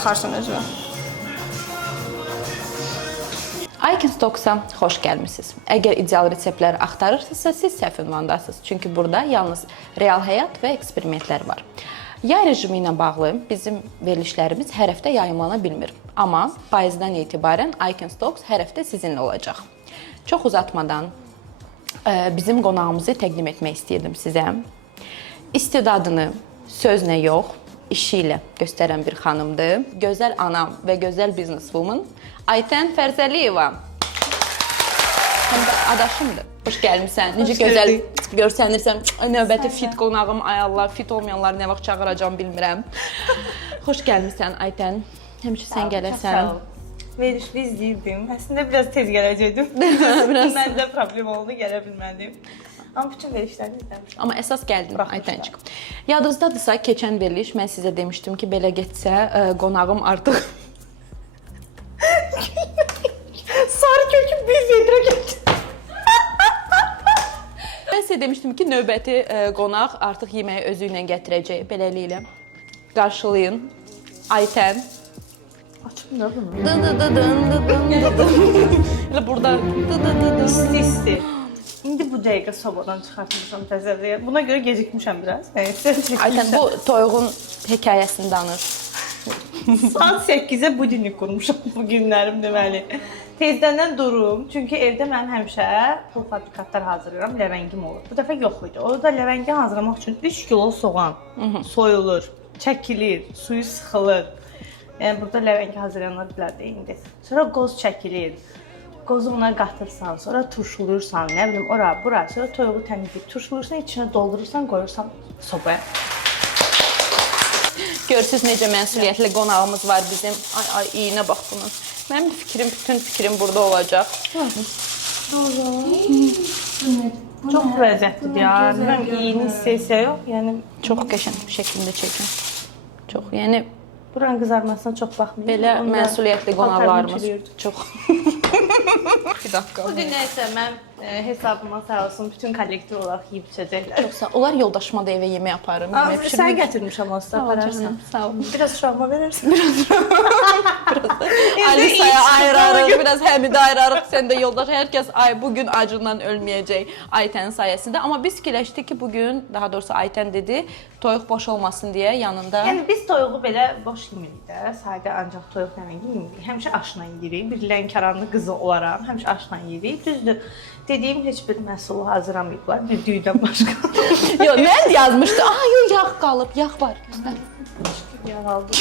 baxarsan özünə. Icons Talks-a xoş gəlmisiniz. Əgər ideal reseptləri axtarırsınızsa, siz səhv ünvandasınız. Çünki burada yalnız real həyat və eksperimentlər var. Yay rejimi ilə bağlı bizim verilişlərimiz hər həftə yayımlana bilmir. Amma payızdan etibarən Icons Talks hər həftə sizinlə olacaq. Çox uzatmadan bizim qonağımızı təqdim etmək istəyirdim sizə. İstedadını sözlə yox, işi ilə göstərən bir xanımdır. Gözəl anam və gözəl businesswoman Aytən Fərzəliyeva. Həm də adaşımdır. Xoş gəlmisən. Necə gözəl görsənirsən. Növbəti fit qonağım. Ay Allah, fit olmayanları nə vaxt çağıracağım bilmirəm. Xoş gəlmisən Aytən. Həmişə sən gələsən. Verilişi izləyirdim. Əslində biraz tez gələcəkdim. Məndə problem oldu, gələ bilmədim. Amma bütün verilişləri izləmişəm. Amma əsas gəldin Aytəncik. Yadınızdadırsa, keçən veriliş mən sizə demişdim ki, belə getsə qonağım artıq sarı kökü bir vedrə getdi. Mən sizə demişdim ki, növbəti qonaq artıq yeməyi özü ilə gətirəcək. Beləliklə qarşılayın Aytən. Açım da bunu. Elə burada İsti. İndi bu dəqiqə sobadan çıxartmışam təzəliyə. Buna görə gecikmişəm biraz. Aytən, bu toyuğun hekayəsini danış. Saat 8-ə budinlik qurmuşam bu günlərim deməli. Tezdəndən durum. Çünki evdə mən həmişə polfabrikatlar hazırlayıram, ləvəngim olur. Bu dəfə yox idi. Orada ləvəngi hazırlamaq üçün 3 kilo soğan soyulur, çəkilir, suyu sıxılır. Yəni burada ləvəngi hazırlayanlar bilər də indi. Sonra qoz çəkilir. Qozu ona qatırsan, sonra turşulursan, nə bilim, ora, bura. Sonra toyuğu təmizləyib turşulursan, içinə doldurursan, qoyursan sobaya. Görürsünüz necə məsuliyyətli qonağımız var bizim. Ay, iyinə bax bunun. Mənim bütün fikrim burada olacaq. Çox vəziyyətlidir ya. Bilməm, iyini istəyirsə yox. Yəni çox qəşəng bir şəkildə çəkin. Çox, yəni buranın qızarmasına çox baxmayın. Belə məsuliyyətli qonaqlarımız çox. Bir dakika. Bu gün nəysə mən hesabıma sağ olsun bütün kollektiv olaraq yeyib içəcəklər. Yoxsa onlar yoldaşıma da evə yemək aparım. Sən gətirmişəm o sizə apararsan. Sağ ol. Biraz uşağıma verərsən. Alisaya ayırarıq, biraz Həmidə ayırarıq. Sən də yoldaş, hər kəs bugün acından ölməyəcək Aytənin sayəsində. Amma biz fikirləşdik ki, bugün, daha doğrusu Aytən dedi, toyuq boş olmasın deyə yanında. Yəni biz toyuğu belə boş yemirik də. Sadə ancaq toyuq nəvəngi yemirik. Həmişə aşla yeyirik. Bir Lənkəranlı qızı olaraq həmişə aşla yeyirik. Düzdür. Dediyim heç bir məhsulu hazırlamayıblar, bir düyüdən başqa. Yox, mən yazmışdı. Yox, yağ qalıb, yağ var. Göstər. Yağ aldım.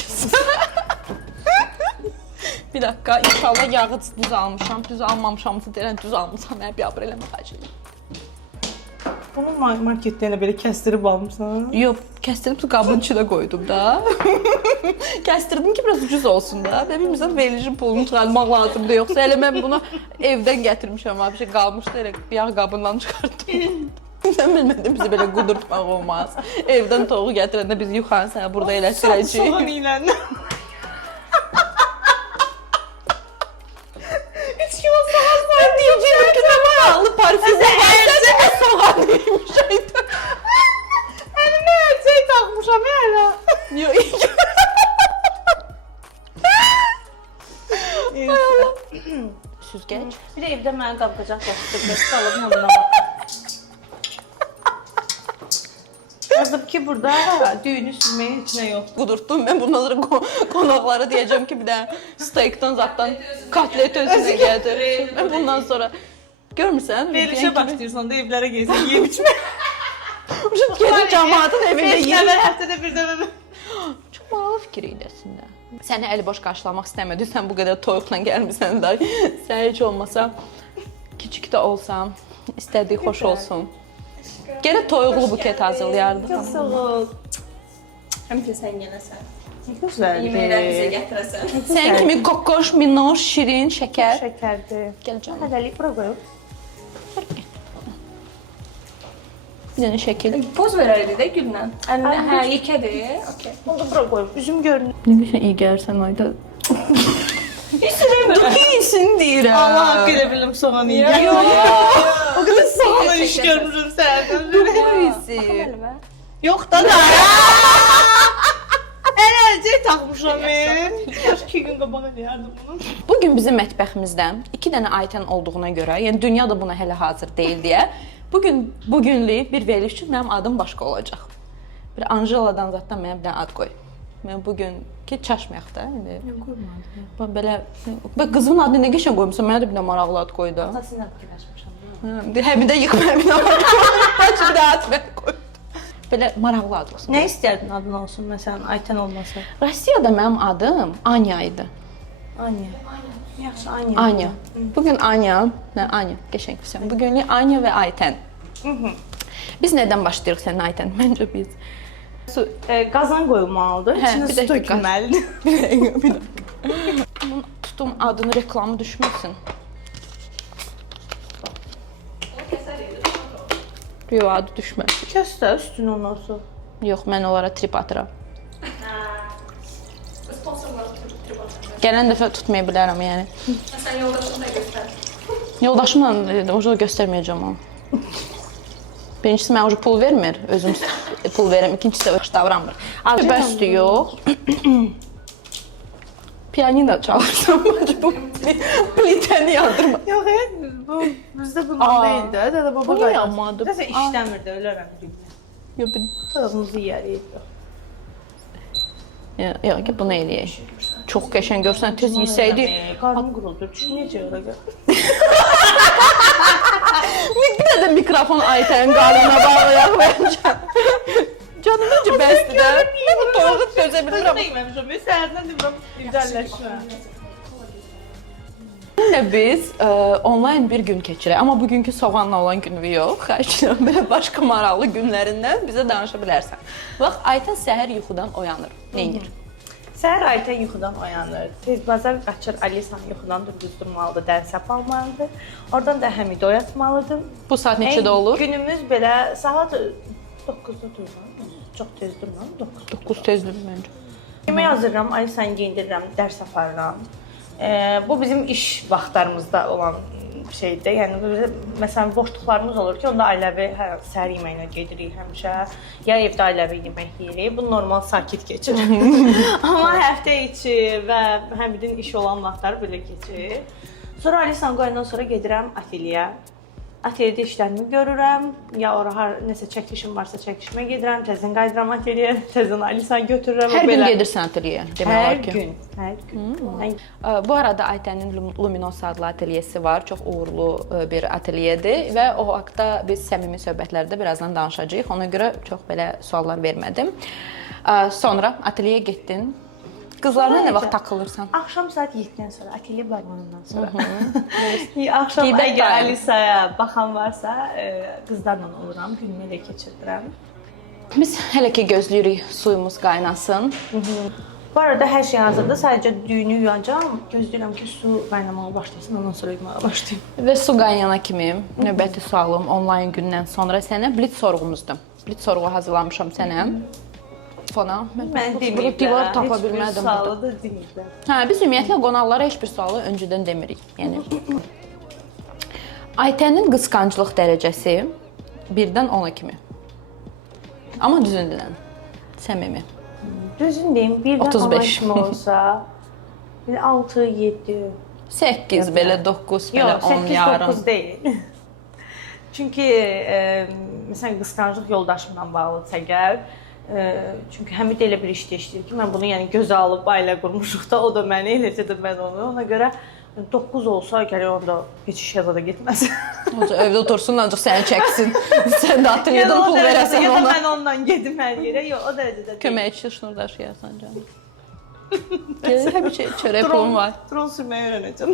Bir dakika, inşallah yağı düz almışam. Düz almamışamsa deyirəm, düz almışam. Mən bir abr eləmə xacıyım. Bunu marketdə belə kəsdirib almışsan? Yox, kəsdirib qabın içinə qoydum da. Kəstirdim ki, biraz ucuz olsun da. Bilmirsən, verilişin pulunu çıxartmaq lazımdır. Yoxsa elə mən bunu evdən gətirmişəm. Bir şey qalmışdı, elə yağ qabından çıxartdım. Sən bilmədin, bizi belə qudurtmaq olmaz. Evdən toğu gətirəndə biz yuxarı sənə burada eləşdirəcəyik. Soğan ilə. 3 kilo soğan var. Deyəcəyim ki, nə maraqlı parfümə gəlsə də soğan yemişəydi. Əlimə hər şey taxmışam hələ. Yox. Ay Allah. Süzgəc. Bir də evdə mənə qab-qacaq gətirib, qalıb yanına bax. Yazıb ki, burada düyünü süzməyə heç nə yoxdur. Qudurtdum. Mən bundan sonra qonaqlara deyəcəm ki, bir də steykdən zatdan kotlet özünə gətir. Mən bundan sonra görmürsən? Verilişə başlayırsan da evlərə gezin, yeyib içmək. Gəlin cəmaatın evində yeyir. Həftədə bir dəfə. Çox maraqlı fikir idi əslində. Səni əli boş qarşılamaq istəmədi. Sən bu qədər toyuqla gəlmirsən də. Sən heç olmasa kiçik də olsan, istədiyi xoş olsun. Gərək toyuqlu buket hazırlayardıq. Çox sağ ol. Həmişə sən gələsən. Gözəldir. Yeməkləri bizə gətirəsən. Sən kimi kokoş, minnoş, şirin, şəkər. Şəkərdir. Gəl canım. Hədəlik bura qoyub. Bir dənə şəkil. Poz verərdi də güllə. Hə, yekədir. Okay. Onu da bura qoyub. Üzüm görünür. Nə bilsən iyi gəlsən ayda. Heç eləmə. İyisin deyirəm. Allah haqqı elə bildim soğan iyi. O qədər soğanla iş görmüşüm sənədən. İyisin. Yox da da. Ələcək taxmışam. Yaş 2 gün qabaq eləyərdim bunu. Bu gün bizim mətbəximizdə 2 dənə Aytən olduğuna görə, yəni dünya da buna hələ hazır deyil deyə, bu günlük bir veriliş üçün mənim adım başqa olacaq. Bir Anjeladan zətdən mənə bir dənə ad qoy. Mən bu gün ki çaşmayaq da indi. Yox, belə qızımın adını nə qəşəng qoymuşsan, mənə də bir dənə maraqlı ad qoy da. Atasını fikirləşmişəm. Həm də yıxmaya bir də ad qoy. Belə maraqlı ad olsun. Nə istərdin adın olsun məsələn Aytən olmasa? Rusiyada mənim adım Anya idi. Anya. Yaxşı Anya. Anya. Bugün Anya, Anya qəşəng bir. Bu günlük Anya və Aytən. Biz nədən başlayırıq sənin Aytən? Məncə biz Qazan qoyulmalıdır. İçinə bir su dəqiqə. tökülməlidir. Bir dəqiqə. Bunun tutum adını reklamı düşməsin. Yox, adı düşməz. Kəs də üstünə ondan sonra. Yox, mən onlara trip atıram. Sponsorları trip atacaq. Gələn dəfə tutmaya bilərəm, yəni. Sən yoldaşını da göstər. Yoldaşımla o göstərməyəcəm onu. Birincisi mən pul vermir, özüm pul verirəm. İkincisi də davranmır. Bəsdir, yox. Pianino çalırsam, bu plitəni yandırma. Yox, bu bizdə bundan deyil də. Dədə baba Bu niyə yanmadı? Nəsə işləmir də, ölərəm günlə. Yox, Tadımızı yeyərik. yox, ki bunu eləyək. Çox qəşəng görsən, tez yesəydi. Qarnım quruldu, necə ora gəl? Bir də mikrofon Aytənin qarnına bağlayaq məncə. Canım necə bəsdir də. Mən toyuq gözə bilmirəm. Mən yeməmişəm, səhərdən demirəm, irəliləşmə. Elə biz onlayn bir gün keçirək. Amma bugünkü soğanla olan günü yox. Xahiş edirəm, belə başqa maraqlı günlərindən bizə danışa bilərsən. Bax, Aytən səhər yuxudan oyanır. Nə edir? Səhər Aytən yuxudan oyanır. Tez bazar qaçır, Alisanı yuxudan durduzdurmalıdır, dərs yapmalıdır. Oradan da Həmidə oyatmalıdır. Bu saat neçədə olur? Günümüz belə saat 9-da durur. Çox tez durmam, 9. 9 tezdir məncə. Yemək hazırlayıram, Alisanı geyindirirəm, dərs aparıram. Bu bizim iş vaxtlarımızda olan şeydir. Yəni məsələn boşluqlarımız olur ki, onda ailəvi səhər yeməyinə gedirik həmişə. Ya evdə ailəvi yemək yeyirik. Bu normal sakit keçir. Amma həftə içi və Həmidin iş olan vaxtları belə keçir. Sonra Alisanı qoyandan sonra gedirəm atelyeyə. Atelyedə işlərimi görürəm. Ya ora nəsə çəkilişim varsa çəkilişimə gedirəm, təzən qayıdıram atelyeyə, təzən Alisanı götürürəm. Hər gün gedirsən atelyeyə, demək olar ki. Hər gün. Bu arada Aytənin Luminos adlı atelyesi var. Çox uğurlu bir ateliyedir və o haqqda biz səmimi söhbətlərdə birazdan danışacağıq. Ona görə çox belə suallar vermədim. Sonra atelyeyə getdin. Qızlarına nə vaxt takılırsan? Axşam saat 7-dən sonra, ateliye bayramından sonra. Axşam əgər Alisaya baxan varsa, qızlarla oluram, günümü elə keçirdirəm. Biz hələ ki gözləyirik suyumuz qaynasın. Bu arada hər şey hazırdır, sadəcə düyünü yuyacağam. Gözləyirəm ki, su qaynamağa başlasın, ondan sonra yumağa başlayayım. Və su qaynayana kimi növbəti sualım onlayn gündən sonra sənə blitz sorğumuzdur. Blitz sorğu hazırlamışam sənə. Fona. Mən deməyiblər. Divar tapa bilmədim. Heç bir sualı da deməyiblər. Hə, biz ümumiyyətlə qonaqlara heç bir sualı öncədən demirik. Yəni Aytənin qısqanclıq dərəcəsi 1-dən 10-a kimi. Amma düzün denən. Səmimi. Düzün deyim, 1-dən 10-a kimi olsa 6, 7, 8 belə 9 belə 10 yarım. 8-9 deyil. Çünki məsələn qısqanclıq yoldaşımla bağlıdır əgər. Çünki Həmid elə bir işdə işləyir ki, mən bunu yəni gözə alıb ailə qurmuşuq da, o da məni, eləcə də mən onu. Ona görə 9 olsa gərək onda heç işə zada getməz. Evdə otursun, ancaq səni çəksin. Sən də atelyedən pul verəsən ona. Ya da ona. mən ondan gedim hər yerə. Yox, o dərəcədə deyil. Köməkçi şnur daşıyasan canım. Gəlir həmişə çörək pulum var. Drone sürməyi öyrənəcəm.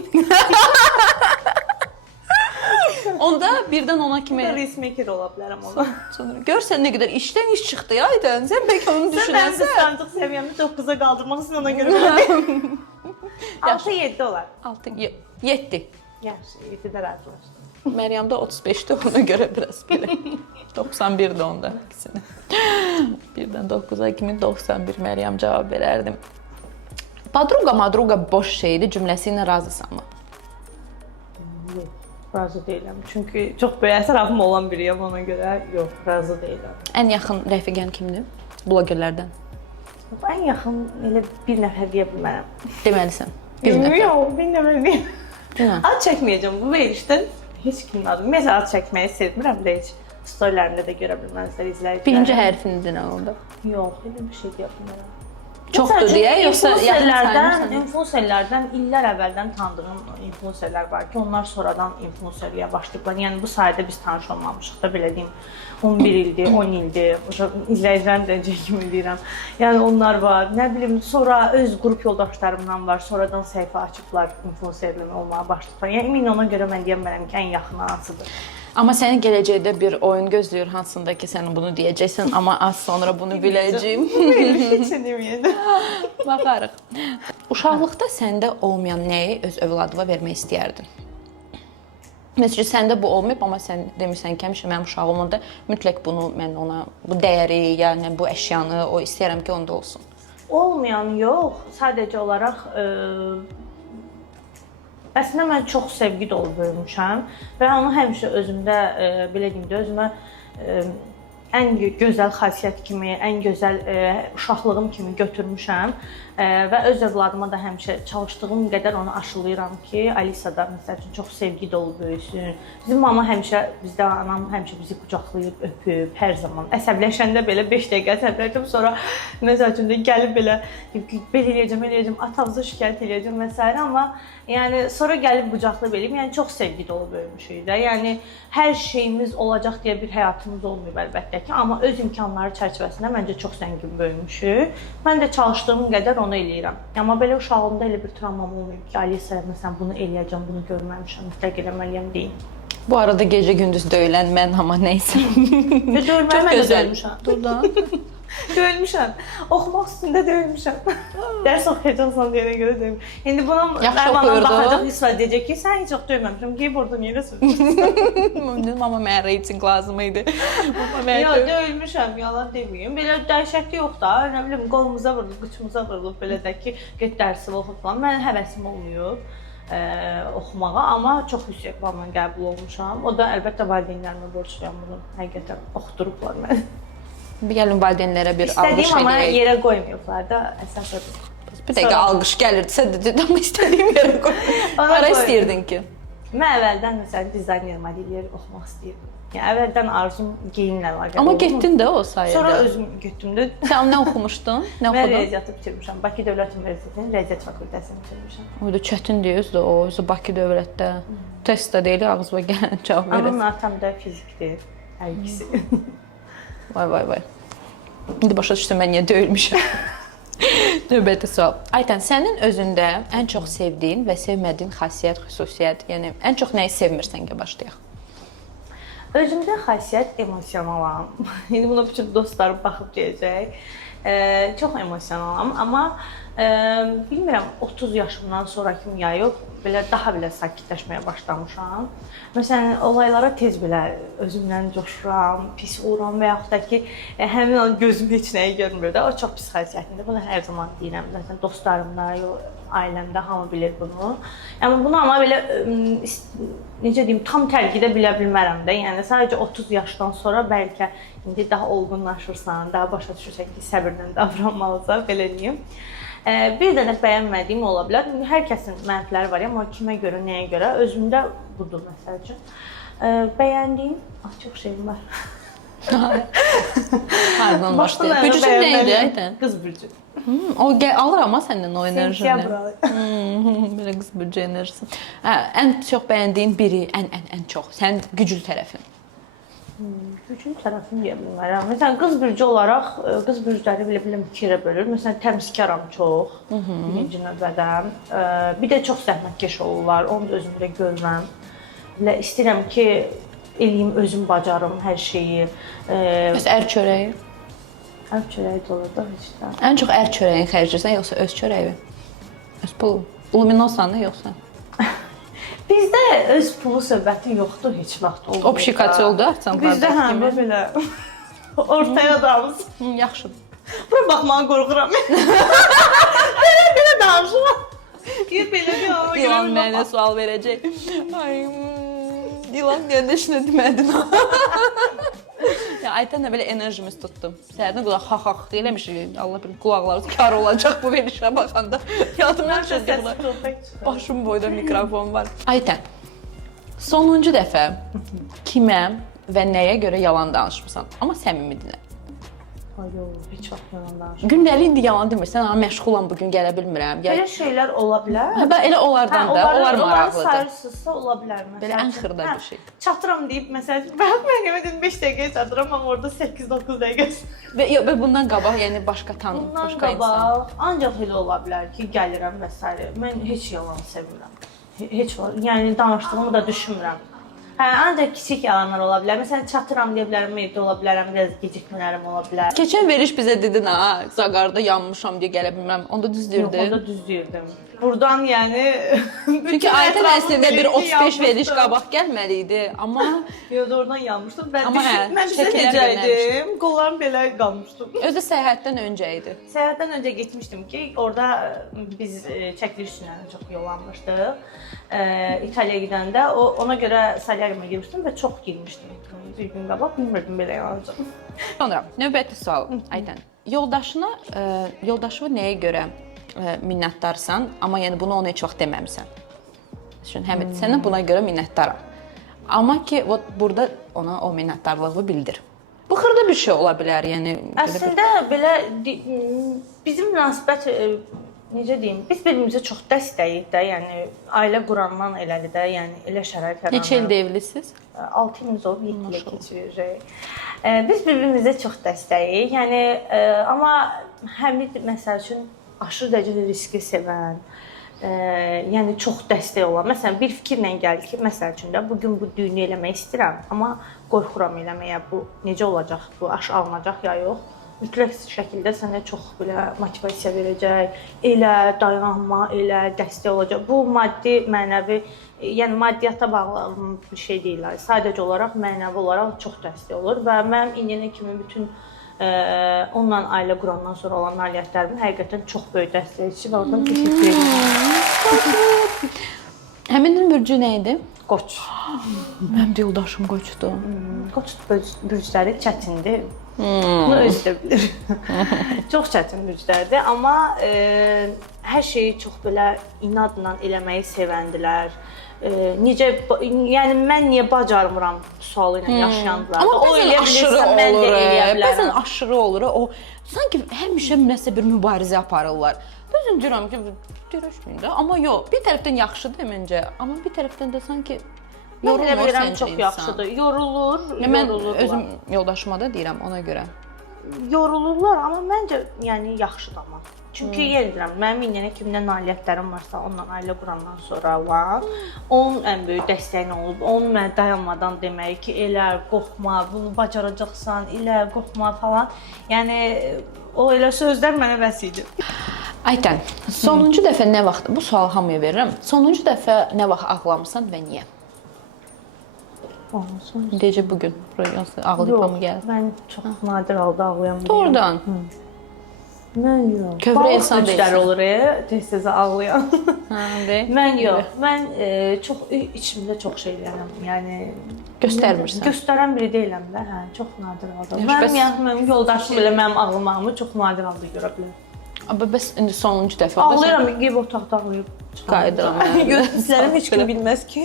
Onda 1-dən 10-a kimi Racemaker ola bilərəm ona. görsən nə qədər işdən iş çıxdı ya Aytən. Sən bəlkə onu Mən düşünəsən. qısqanclıq səviyyəmi 9-a qaldırmaq üçün ona görə belə. 6-7 olar. 6 7. Yaxşı, 7-də razılaşdım. Məryəmdə 35-dir, ona görə biraz belə. 91-dir onda ikisini. 1-dən 9-a kimi 91 Məryəm cavab verərdim. Madruga boş şeydir cümləsi ilə razısanmı? Yox, razı deyiləm. Çünki çox böyük ətrafım olan biriyəm, ona görə yox, razı deyiləm. Ən yaxın rəfiqən kimdir? Blogerlərdən. Ən yaxın elə bir nəfər deyə bilmərəm. Deməlisən. Bir nəfər. Yox, bir nəfər deyəm. Hə. Ad çəkməyəcəm bu verilişdən heç kimin adı. Məsələn, ad çəkməyi sevmirəm də heç. Storylərimdə də görə bilməzlər izləyicilər. Birinci hərfini nə oldu? Yox, elə bir şey deyə bilmərəm. Çoxdur deyə, yoxsa influencerlərdən illər əvvəldən tanıdığım influencerlər var ki, onlar sonradan influencerliyə başlayıblar. Yəni bu sayədə biz tanış olmamışıq da, belə deyim. 11 ildir, 10 ildir. İzləyicilərim deyəcək kimi deyirəm. Yəni onlar var. Nə bilim, sonra öz qrup yoldaşlarımdan var. Sonradan səhifə açıblar, influencerlik olmağa başlayıblar. Yəni əmin ona görə mən deyə bilərəm ki, ən yaxın hansıdır. Amma səni gələcəkdə bir oyun gözləyir hansında ki, sən bunu deyəcəksən, amma az sonra bunu biləcəyim. Heç deməyəcəm. Baxarıq. Uşaqlıqda səndə olmayan nəyi öz övladıma vermək istəyərdin? Məsələn, səndə bu olmayıb, amma sən demirsən ki, həmişə mənim uşağım olanda mütləq bunu mən ona bu dəyəri, yəni bu əşyanı o istəyirəm ki, onda olsun. Olmayan yox, sadəcə olaraq əslində mən çox sevgi dolu böyümüşəm və onu həmişə özümdə belə deyim də özümə ən gözəl xasiyyət kimi, ən gözəl uşaqlığım kimi götürmüşəm və öz övladıma da həmişə çalışdığım qədər onu aşılayıram ki, Alisa da məsəl üçün çox sevgi dolu böyüsün. Bizim mama həmişə, bizdə anam həmişə bizi qucaqlayıb, öpüb, hər zaman. Əsəbləşəndə belə 5 dəqiqə əsəbləşdim, sonra məsəl üçün də gəlib belə eləyəcəm, atamıza şikayət eləyəcəm və s. amma yəni sonra gəlib qucaqlayıb eləyib, yəni çox sevgi dolu böyümüşük də. Yəni hər şeyimiz olacaq deyə bir həyatımız olmayıb əlbəttə ki, amma öz imkanları çərçivəsində məncə çox zəngin böyümüşük. Mən də çalışdığım qədər onu eləyirəm. Amma belə uşağımda elə bir travmam olmayıb ki, Alisa məsələn bunu eləyəcəm, bunu görməmişəm, mütləq eləməliyəm deyim. Bu arada gecə-gündüz döyülən mən, amma nəysə. Döyülməm, mən də döyülmüşəm. Dur da. Döyülmüşəm. Oxumaq üstündə döyülmüşəm. Dərs oxuyacaqsan deyənə görə döyülmüşəm. İndi buna mənə baxacaq, İsra deyəcək ki, sən heç çox döyməmişəm, geyib oradan yerə sürmüşsən. Amma mənə reyting lazım idi. Yox, döyülmüşəm, yalan deməyim. Belə dəhşətli yox da, nə bilim, qolumuza vurulub, qıçımıza vurulub, belə də ki, get dərsini oxu falan. Mən həvəsim olmayıb oxumağa, amma çox yüksək balla qəbul olmuşam. O da əlbəttə valideynlərimə borcluyam bunu. Həqiqətən oxudurublar məni. Bir gəlin valideynlərə bir alqış edək. İstədiyim amma yerə qoymayıblar da, əsas odur. Bir dəqiqə alqış gəlirdisə dedi, amma istədiyim yerə qoy. Para istəyirdin ki? Mən əvvəldən məsələn dizayner modeliyer oxumaq istəyirdim. Yəni əvvəldən arzum geyimlə əlaqəli. Amma getdin də o sayədə. Sonra özüm getdim də. Sən nə oxumuşdun? Nə oxudun? Mən riyaziyyatı bitirmişəm. Bakı Dövlət Universitetinin Riyaziyyat fakültəsini bitirmişəm. O da çətin deyir o, Bakı Dövlətdə. Testdə deyil, ağzıma gələn cavab verəsən. Amma atam da fizikdir, hər ikisi. Vay. İndi başa düşdüm mən niyə döyülmüşəm. Növbəti sual. Aytən, sənin özündə ən çox sevdiyin və sevmədiyin xasiyyət, xüsusiyyət, yəni ən çox nəyi sevmirsən ki, başlayaq? Özümdə xasiyyət emosionalam. İndi buna bütün dostlarım baxıb deyəcək. Çox emosionalam, amma bilmirəm 30 yaşımdan sonra kimi ya yox, daha belə sakitləşməyə başlamışam. Məsələn, olaylara tez belə özümdən coşuram, pis oluram və yaxud da ki, həmin an gözüm heç nəyi görmür də, o çox pis xasiyyətimdir. Bunu hər zaman deyirəm, məsələn, dostlarımda, ailəmdə hamı bilir bunu. Yəni bunu amma belə necə deyim, tam tərk edə bilə bilmərəm də. Yəni sadəcə 30 yaşdan sonra bəlkə indi daha olgunlaşırsan, daha başa düşürsən ki, səbirlə davranmalısan, belə deyim. Bir dənə bəyənmədiyim ola bilər. Hər kəsin mənfiləri var, amma kimə görə, nəyə görə özümdə budur məsəl üçün. Bəyəndiyim, çox şeyim var. Hardan başlayaq? Bürcün nə idi Aytən? Qız bürcü. O alır amma səndən o enerjini. Sentyabr. Belə qız bürcü enerjisi. Ən çox bəyəndiyin biri, ən çox, sənin güclü tərəfin. Güclü tərəfim deyə bilmərəm. Məsələn, qız bürcü olaraq, qız bürcləri belə ikirə bölür. Məsələn, təmizkaram çox, birinci növbədə. Bir də çox zəhmətkeş olurlar, onu da özümdə görürəm. Belə istəyirəm ki, eləyim, özüm bacarım hər şeyi. Bəs ər çörəyi? Ər çörəyi də olur da heç də. Ən çox ər çörəyini xərcləyirsən, yoxsa öz çörəyi? Öz pulu? Luminosan da yoxsa? Bizdə öz pulu söhbəti yoxdur heç vaxt olmur. Obşikasiya oldu, açsan bizdə hə, belə ortaya adamız. Yaxşı. Bura baxmağa qorxuram. Belə danışıram. Belə deyəm. İlan mənə sual verəcək. Ay, İlan deyəndə heç nə demədin. Aytənlə belə enerjimiz tutdu. Səhərdən qulaq xax eləmişik. Allah bilir qulaqlarımız kar olacaq bu verilişə baxanda. Yadımdan çıxdı bunlar. Başım boyda mikrofon var. Aytən, sonuncu dəfə kimə və nəyə görə yalan danışmısan? Amma səmimi dinlə. Ay yox, heç vaxt yalan danışmıram. Gündəlik indi yalan demirsən, amma məşğulam bu gün gələ bilmirəm. Belə şeylər ola bilər. Hə, elə onlardan da, onlar maraqlıdır. Sayırsızsa ola bilər məsələn. Belə ən xırda bir şey. Çatıram deyib məsələn, mən məhkəmə dedim 5 dəqiqəyə çatıram, amma orada 8-9 dəqiqə. Və bundan qabaq, yəni başqa başqa insan. Ancaq elə ola bilər ki, gəlirəm və s. Mən heç yalan sevmirəm. Heç var. Yəni danışdığımı da düşünmürəm. Hə, ancaq kiçik yalanlar ola bilər. Məsələn, çatıram deyə bilərəm, evdə ola bilərəm, biraz gecikmələrim ola bilər. Keçən veriş bizə dedin, ha, Zaqarda yanmışam deyə gələ bilmirəm. Onda düz deyirdin. Yox, onda düz deyirdim. Buradan yəni çünki Aytən əslində bir 35 veriş qabaq gəlməli idi, amma yox, oradan yanmışdım. Mən bizə necə idim? Qollarım belə qalmışdı. Özü səyahətdən öncə idi. Səyahətdən öncə getmişdim ki, orada biz çəkiliş üçün çox yollanmışdıq. İtaliyaya gedəndə ona görə solyariuma girmişdim və çox girmişdim. Bir gün qabaq bilmirdim belə yanacaq. Sonra növbəti sual Aytən. Yoldaşına nəyə görə minnətdarsan, amma yəni bunu ona heç vaxt deməmisən. Düşün, Həmid, sənə buna görə minnətdaram. Amma ki, burada ona o minnətdarlığı bildir. Bu xırda bir şey ola bilər, yəni. Əslində belə bizim münasibət necə deyim, biz bir-birimizə çox dəstəyik də, yəni ailə qurandan elədi də, yəni elə şərait yaranır. Neçə ildə evlisiniz? 6 ilimiz olub, 7 ilə keçiririk. Biz bir-birimizə çox dəstəyik. Yəni amma Həmid məsəl üçün aşırı dərəcədə riski sevən, yəni çox dəstək olan. Məsələn, bir fikirlə gəlir ki, məsəl üçün də bu gün bu düyünü eləmək istəyirəm, amma qorxuram eləməyə. Bu necə olacaq? Bu aş alınacaq ya yox? Mütləq şəkildə sənə çox belə motivasiya verəcək, elə dayanma, elə dəstək olacaq. Bu maddi, mənəvi, yəni maddiyyata bağlı bir şey deyil. Sadəcə olaraq mənəvi olaraq çox dəstək olur və mənim indiyənə kimi bütün onunla ailə qurandan sonra olan nailiyyətlərimin həqiqətən çox böyük dəstəkçisi və oradan təşəkkür edirəm. Həminin bürcü nə idi? Qoç. Mənim də yoldaşım qoçdur. Qoç bürcləri çətindir. Bunu özü də bilir. Çox çətin bürclərdir, amma hər şeyi çox belə inadla eləməyi sevəndilər. Necə, yəni mən niyə bacarmıram sualı ilə yaşayandılar. Amma o elə aşırı olur. Bəzən aşırı olur. O sanki həmişə nəsə bir mübarizə aparırlar. Bəzən deyirəm ki, görüşməyin də, amma yox. Bir tərəfdən yaxşıdır məncə, amma bir tərəfdən də sanki yorulmur səncə çox insan. Yaxşıdır. Yorulur. Mən özüm yoldaşıma da deyirəm ona görə. Yorulurlar, amma məncə yəni yaxşıdır amma. Çünki yenə mənim indiyənə kimdə nailiyyətlərim varsa, onunla ailə qurandan sonra var. Onun ən böyük dəstəyi nə olub? Onun mənə dayanmadan deməyi ki, elə qorxma, bunu bacaracaqsan, elə qorxma falan. Yəni o elə sözlər mənə bəs idi. Aytən, sonuncu dəfə nə vaxt, bu sualı hamıya verirəm. Sonuncu dəfə nə vaxt ağlamısan və niyə? Necə bugün ağlayıbam gəlir? Mən çox nadir halda ağlayam. Doğrudan. Mən yox. Kövrə insan deyilsən. Olur, tez-tez ağlayan. Mən yox. Mən çox içimdə çox şeylərəm. Yəni göstərmirsən. Göstərən biri deyiləm də, hə, çox nadir halda. Mənim yoldaşım belə mənim ağlamağımı çox nadir halda görə bilər. Amma bəs indi sonuncu dəfə ağlayıram, qeyb otaqda ağlayıb qayıdıram. Gözlərim heç kim bilməz ki.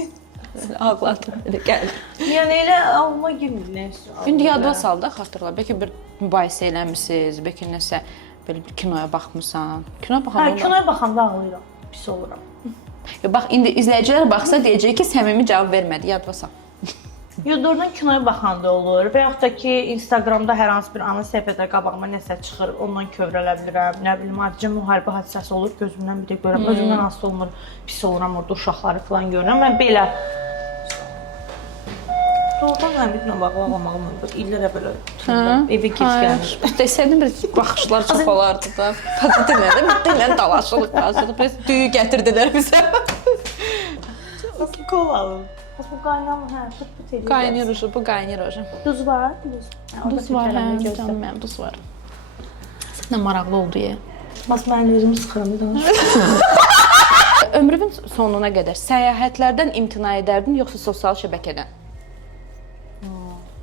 Ağladım, elə gəlir. Yəni elə ağlıma girmir nəsə. İndi yadına sal da, xatırla. Bəlkə bir mübahisə eləmisiniz, bəlkə nəsə belə bir kinoya baxmısan. Kinoya baxanda? Hə, kinoya baxanda ağlayıram, pis oluram. Bax, indi izləyicilər baxsa deyəcək ki, səmimi cavab vermədi, yadına sal. Doğrudan kinoya baxanda olur və yaxud da ki, Instagramda hər hansı bir ana səhifədə qabağıma nəsə çıxır, ondan kövrələ bilirəm. Nə bilim, adicə müharibə hadisəsi olur, gözümdən bir də görürəm. Özümdən asılı olmur, pis oluram, orada uşaqları falan görürəm. Mən belə doğrudan mən bilmirəm, bağlamağım olur. İllərə belə evə gec gəlmir. Desəydin bir baxışlar çox olardı da. Dinlə dalaşılıq qarşılıq. Biz düyü gətirdilər bizə. Kovalım. Bu qaynam, hə, pıt-pıt edir. Qaynayır, bu qaynayır. Duz var? Duz var, hə, canım mənim, duz var. Sənə maraqlı oldu ya. Mas mən özümü sıxıram, danış. Ömrünün sonuna qədər səyahətlərdən imtina edərdin, yoxsa sosial şəbəkədən?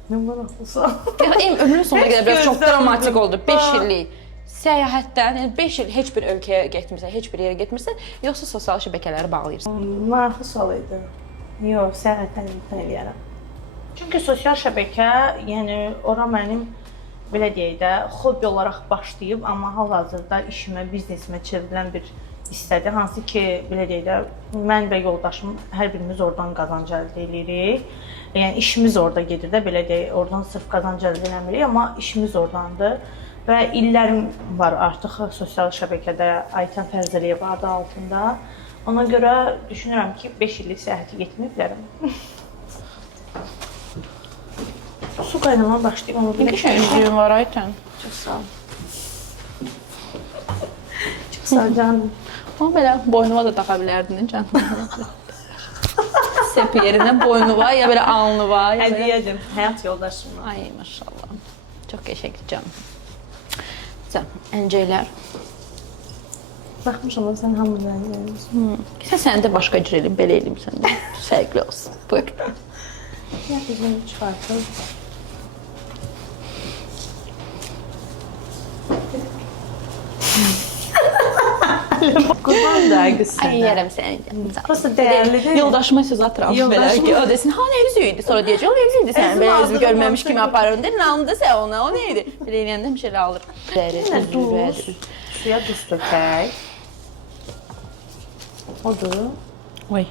Nə maraqlısan. Yəni ömrün sonuna qədər biraz çox gözləmirdim. dramatik oldu. 5 illik səyahətdən, yəni 5 il heç bir ölkəyə getmirsən, heç bir yerə getmirsən, yoxsa sosial şəbəkələri bağlayırsan? Maraqlı sual idi. Yox, səyahətdən imtina eləyərəm. Çünki sosial şəbəkə, yəni ora mənim belə deyək də, hobbi olaraq başlayıb, amma hal-hazırda işimə, biznesimə çevrilən bir hissədir. Hansı ki, belə deyək də, mən və yoldaşım hər birimiz oradan qazanc əldə edirik. Yəni işimiz orada gedir də, belə deyək, oradan sırf qazanc əldə eləmirik, amma işimiz oradandır. Və illərim var artıq sosial şəbəkədə Aytən Fərzəliyev adı altında. Ona görə düşünürəm ki, 5 illik səyahətə getməyə bilərəm. Su qaynamaya başlayıb, amma Bir şey var Aytən. Çox sağ ol. Çox sağ ol canım. Amma belə boynuma da taxa bilərdin canım. Sep yerinə boynuva, ya belə alnıva, ya belə... Hədiyyədim, həyat yoldaşımla. Ay maşallah. Çox qəşəngdir canım. Əncəklər. Baxmışam, sən hamıdan gəlirsən. Sən də başqa cür eləyim, belə eləyim sən də. Fərqli olsun. Buyur. Ya bizim çıxartır. Qurban da qız sənə. Ay yerəm səni. Prosta dəyərlidir. Yoldaşıma söz atıram belə ki, o desin, ha nə üzü idi? Sonra deyəcək, o nə üzü idi sən? Belə üzü görməmiş kimi aparırım. Deyir, namında sən ona, o nə idi? Belə eləyəndə bir şeylə alır. Duz, suya duz tökək. Odur. Oy.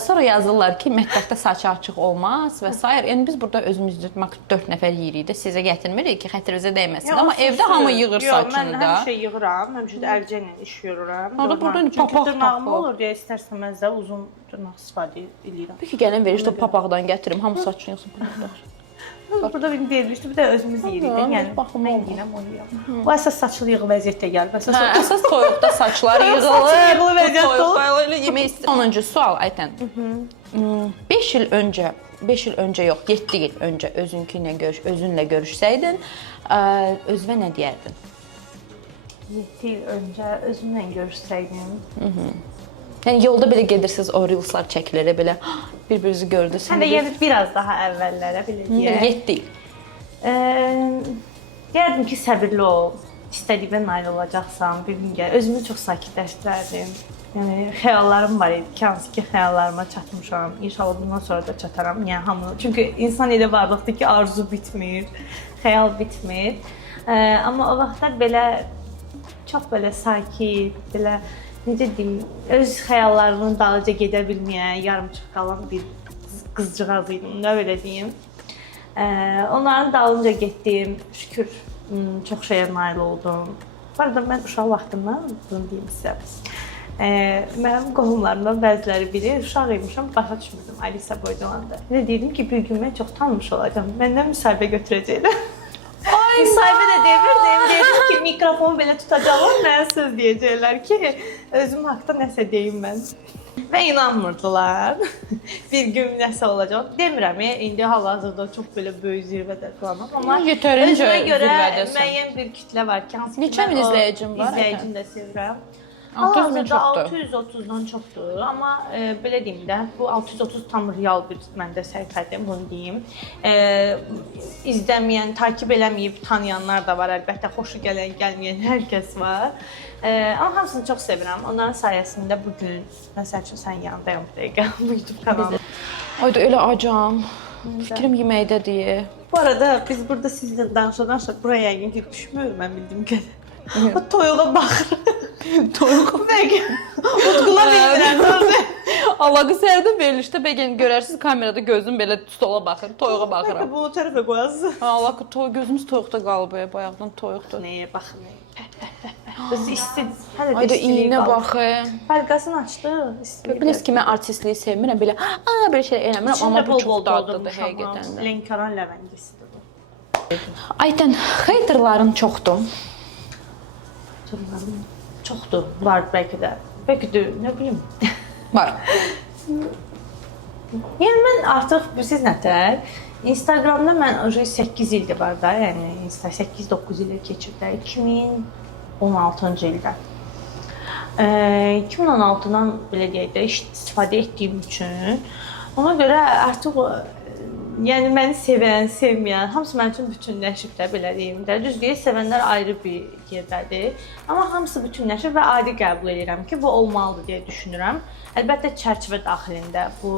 Sonra yazırlar ki, mətbəxdə saçı açıq olmaz və s. Yəni biz burada özümüz 4 nəfər yeyirik də, sizə gətirmirik ki, xətrinizə dəyməsin. Amma evdə hamı yığır saçını da. Mən həmişə yığıram, həmişə də əlcə ilə iş görürəm. Orada burada papaq dırnağım olur deyə istərsəməz də uzun dırnaq istifadə edirəm. Bir ki, gələn verir, işte papaqdan gətirim, hamı saçını yığsın papaqlar. Burada bir verilmişdi, bir də özümüz yeyirik də, yəni mən yeyirəm, o yeyirəm. Bu əsas saçlı yığı vəziyyətdə gəlib. Əsas toyuqda saçlar yığılır. Yığılı vəziyyətdə olur. Toyuqda yemək istəyir. 10-cu sual Aytən. 5 il öncə yox, 7 il öncə özünlə görüşsəydin, özünə nə deyərdin? 7 il öncə özümlə görüşsəydim. Yəni yolda belə gedirsiniz, o reelslar çəkilir, belə bir-birinizi gördünüz. Həm də yəni biraz daha əvvəllərə belə deyək. 7 il. Deyərdim ki, səbirli ol, istədiyinə nail olacaqsan, bir gün gəl. Özümü çox sakitləşdirərdim. Yəni xəyallarım var idi ki, hansı ki xəyallarıma çatmışam. İnşallah bundan sonra da çataram. Yəni hamı. Çünki insan elə varlıqdır ki, arzu bitmir, xəyal bitmir. Amma o vaxtlar belə çox belə sakit, belə necə deyim, öz xəyallarının dalınca gedə bilməyən, yarımçıq qalan bir qızcığaz idim, nə belə deyim. Onların dalınca getdim, şükür çox şeyə nail oldum. Bu arada mən uşaq vaxtımdan bunu deyim sizə. Mənim qohumlarımdan bəziləri bilir, uşaq imişəm, başa düşmürdüm Alisa boyda olanda. Nə deyirdim ki, bir gün mən çox tanınmış olacağam, məndən müsahibə götürəcəklər. Müsahibə də demirdim ki, mikrofonu belə tutacaqlar, mənə söz deyəcəklər ki, özüm haqda nəsə deyim mən. Və inanmırdılar. Bir gün nəsə olacaq. Demirəm, indi hal-hazırda çox belə böyük zirvədə falanam. Amma özümə görə müəyyən bir kütlə var ki, hansı ki, neçə min izləyicim var? İzləyicini də sevirəm. 600 min çoxdur. 630-dan çoxdur. Amma belə deyim də, bu 630 tam real bir məndə səhifədir, bunu deyim. İzləməyən, takib eləməyib tanıyanlar da var, əlbəttə xoşu gələn, gəlməyən hər kəs var. Amma hamısını çox sevirəm. Onların sayəsində bu gün məsəl üçün sən yanındayam bu dəqiqə bu YouTube kanalı. Ayda elə acam. Fikrim yeməkdədir. Bu arada biz burada sizinlə danışa-danışa buraya yəqin ki düşmür, mən bildiyim qədər. O toyuğa baxır. Toyuq. Bəlkə utquna bilmirəm. Alağı sərdə verilişdə bəgən görərsiniz kamerada gözüm belə stola baxır, toyuğa baxıram. Bunu tərəfə qoyasınız. Allah gözümüz toyuqda qalıb, bayaqdan toyuqdur. Nəyə baxın? Biz isti. Hələ də Ayda iynə baxın. Fəlqəsini açdı. Bilirsiniz ki, mən artistliyi sevmirəm, belə belə şey eləmirəm, amma bu çox dadlıdır həqiqətən də. Lənkəran ləvəngisidir bu. Aytən, haterların çoxdur. Çoxdur, var bəlkə də. Bəlkə də, nə bilim. Var. Yəni mən artıq siz nətər Instagramda mən 8 ildir var da, yəni 8-9 ildir keçir də 2016-cı ildə. 2016-dan belə deyək də istifadə etdiyim üçün Ona görə artıq o, yəni məni sevən, sevməyən, hamısı mənim üçün bütünləşib də belə deyim də. Düzdür, sevənlər ayrı bir yerdədir, amma hamısı bütünləşib və adi qəbul edirəm ki, bu olmalıdır deyə düşünürəm. Əlbəttə çərçivə daxilində bu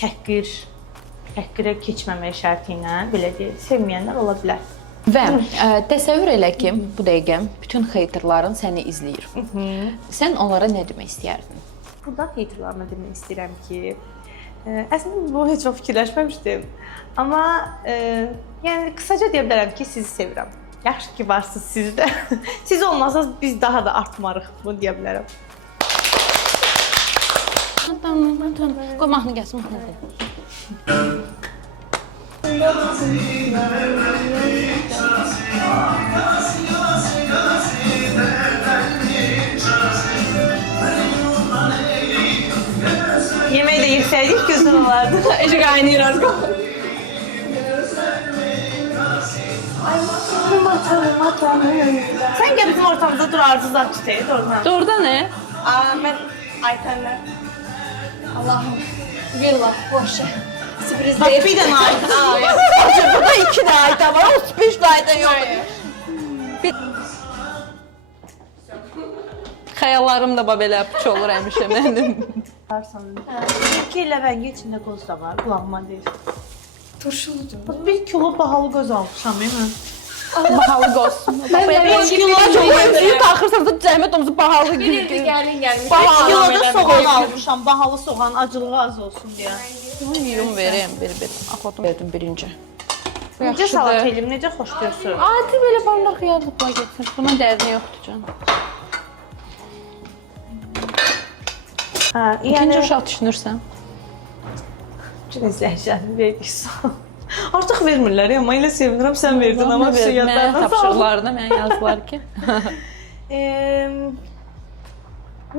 təhqirə keçməmək şərti ilə belə deyək, sevməyənlər ola bilər. Və təsəvvür elə ki, bu dəqiqə bütün heyterların səni izləyir. Sən onlara nə demək istəyərdin? Burada heyterlarına demək istəyirəm ki, əslində bu heç vaxt fikirləşməmişdim. Amma yəni qısaca deyə bilərəm ki, sizi sevirəm. Yaxşı ki varsınız siz də. Siz olmasanız biz daha da artmarıq, bunu deyə bilərəm. Qoy mahnı gəlsin, mahnı gəlsin. Yemeği de yeseydik güzel olardı. Ece kaynıyor az Sen gel bizim ortamızda dur Arzu zat tutaydı oradan. Orada nə? Ben Ayten'le. Allah'ım. Villa, boşa. Sürpriz Bak değil. bir de Ayten. Burada 2 də ayda var, 35 də ayda yox. Xəyallarım da belə puç olur həmişə mənim. İki ləvəngi içində qoz da var, qulağıma deyir. Turşuludur. Bir kilo bahalı qoz almışam mən. Bahalı qoz. Ben de Bax, kilo çok özünü taxırsanız da cəmiyyət omuzu bahalı Bir gelin gelmiş. Bir kilo da soğan almışam, bahalı soğan, acılığı az olsun deyə. Yum vereyim, bir. Axotum verdim birinci. Necə salat elim, necə xoşlayırsan? Adi belə ballar xiyarlıqla getsin. Buna dərdi yoxdur can. Hə, İkinci yəni uşaq düşünürsən. bütün izləyicilərim verdik sağ ol. Artıq vermirlər, amma elə sevinirəm sən verdin, amma bir şey Mənə yadlarına sağ ol. tapşırıqlarına mənə yazdılar ki.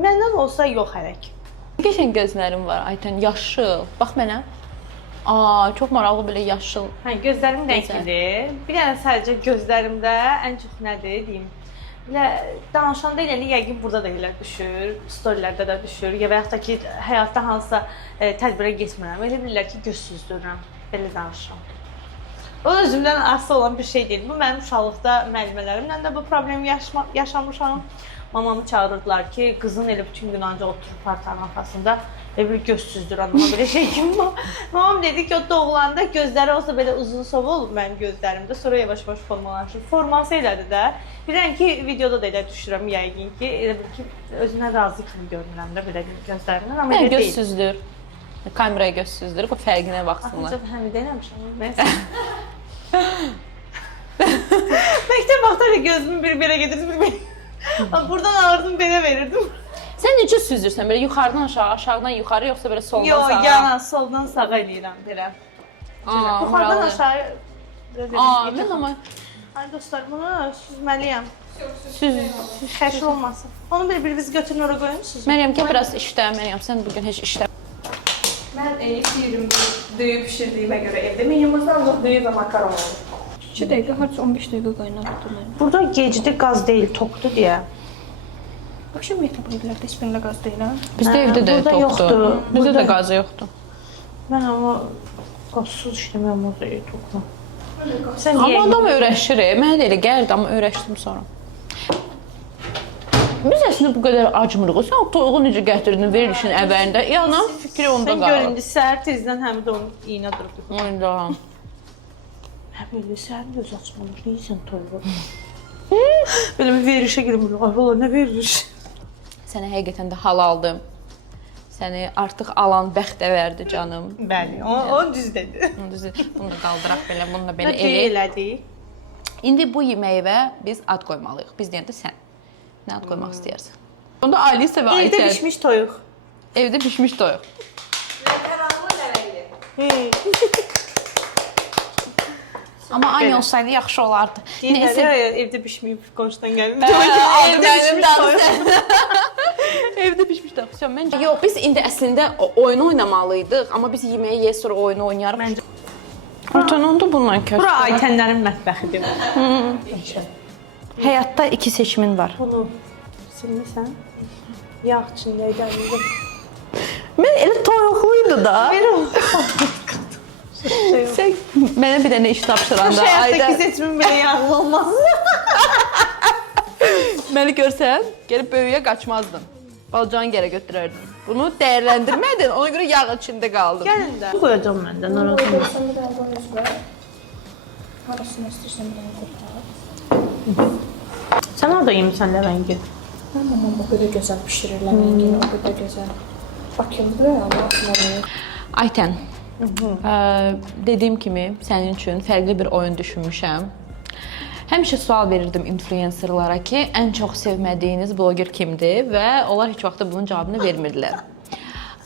Məndən olsa yox hələ ki. Qəşəng gözlərim var Ayten, yaşıl. Bax mənə. Çox maraqlı belə yaşıl. Hə, gözlərim rənglidir. Bir dənə sadəcə gözlərimdə ən çox nədir deyim. Elə danışanda elə yəqin burada da elə düşür, storylərdə də düşür, ya və yaxud da ki, həyatda hansısa tədbirə getmirəm. Elə bilirlər ki, gözsüzdürəm. Belə danışıram. O özümdən asılı olan bir şey deyil. Bu mənim uşaqlıqda müəllimələrimlə də bu problemi yaşamışam. Mamamı çağırırdılar ki, qızın elə bütün gün ancaq oturur partanın arxasında. Elə bir gözsüzdür anlama belə şey kimi. Mamam dedi ki, o doğulanda gözləri olsa belə uzun sova olub mənim gözlərimdə. Sonra yavaş-yavaş formalaşır. Forması elədi də. Bir dənə ki, videoda da elə düşürəm yəqin ki, elə bil ki, özümə razı kimi görünürəm də belə gözlərimdən. Amma elə deyil. Gözsüzdür. Kameraya gözsüzdür. Bu fərqinə baxsınlar. Ancaq həmidə eləmişəm. Məktəb vaxtları gözümün biri belə gedirdi, biri belə. Buradan ağırdım, belə verirdim. Sən necə süzdürsən? Belə yuxarıdan aşağı, aşağıdan yuxarı, yoxsa belə soldan sağa? Yox, yana, soldan sağa eləyirəm belə. Yuxarıdan aşağı. Mən amma Ay dostlar, bunu süzməliyəm. süz. Xəşir olmasın. Onu bir-biriniz götürün, oraya qoyursunuz. Məryəm ki, biraz işlə. Məryəm, sən bugün heç işlə. Ben istəyirəm düyü pişirdiyimə görə evdə. Menümüzdə ancaq düyü və makaron olur. 2 dəqiqə, harca 15 dəqiqə qaynadı. Burada gecdi qaz deyil, tokdur deyə. Akşam metropolilərdə heç birində qaz deyil, hə? Bizdə evdə də burada tokdur. yoxdur. Bizdə Burada- də qazı yoxdur. Mən amma qazsız işləmirəm, o da tokla. Sən Amma niyə? adam öyrəşir. Mənə də elə gəldi, amma öyrəşdim sonra. Biz əslində bu qədər acmırıq. Sən toyuğu necə gətirdin verilişin əvvəlində? İnanın fikri onda Sən gör qalır. indi səhər tezdən həmidə onun iynə durub. Oyunda. Hə belə səhər göz açmamış, neysən toyuğu? Belə bir verilişə girmir. Ay valla nə veriliş? Sənə həqiqətən də halaldır. Səni artıq alan bəxtə verdi canım. Bəli, o düz dedi. Bunu da qaldıraq belə, bunu da belə Nə elə. elədik? İndi bu yeməyə biz ad qoymalıyıq. Biz deyəndə sən nə ad qoymaq istəyirsən? Onda Alisa və Evdə Aytən. pişmiş toyuq. Evdə pişmiş toyuq. Amma Anya olsaydı yaxşı olardı. Neysə, evdə pişməyib qonşudan gəlib. Evdə pişmiş toyuq. Evdə pişmiş toyuq. Məncə yox, biz indi əslində oyun oynamalıydıq, amma biz yeməyi yeyə sonra oyunu oynayarıq. Məncə. Aytən onda bundan kəs. Bura Aytənlərin mətbəxidir. Həyatda 2 seçimin var. Bunu silmirsən? Yağ içində idi. Mən elə toyuqluydu da. Sən mənə bir dənə iş tapşıranda Həyatdakı seçimin belə yağlı olmaz. məni görsən, gəlib böyüyə qaçmazdın. Balacanı geri götürərdin. Bunu dəyərləndirmədin, ona görə yağ içində qaldım. Gəlin də. Qoyacağam mən də, narazı olma. Sən bir dənə qoyuz var. Harasını istəyirsən bir dənə qurtar. Sən orada yemisən ləvəngi. Mamam o qədər gözəl pişirir ləvəngini, o qədər gözəl. Bakımdır, amma mən Aytən, dediyim kimi sənin üçün fərqli bir oyun düşünmüşəm. Həmişə sual verirdim influencerlara ki, ən çox sevmədiyiniz bloger kimdir və onlar heç vaxt bunun cavabını vermirdilər.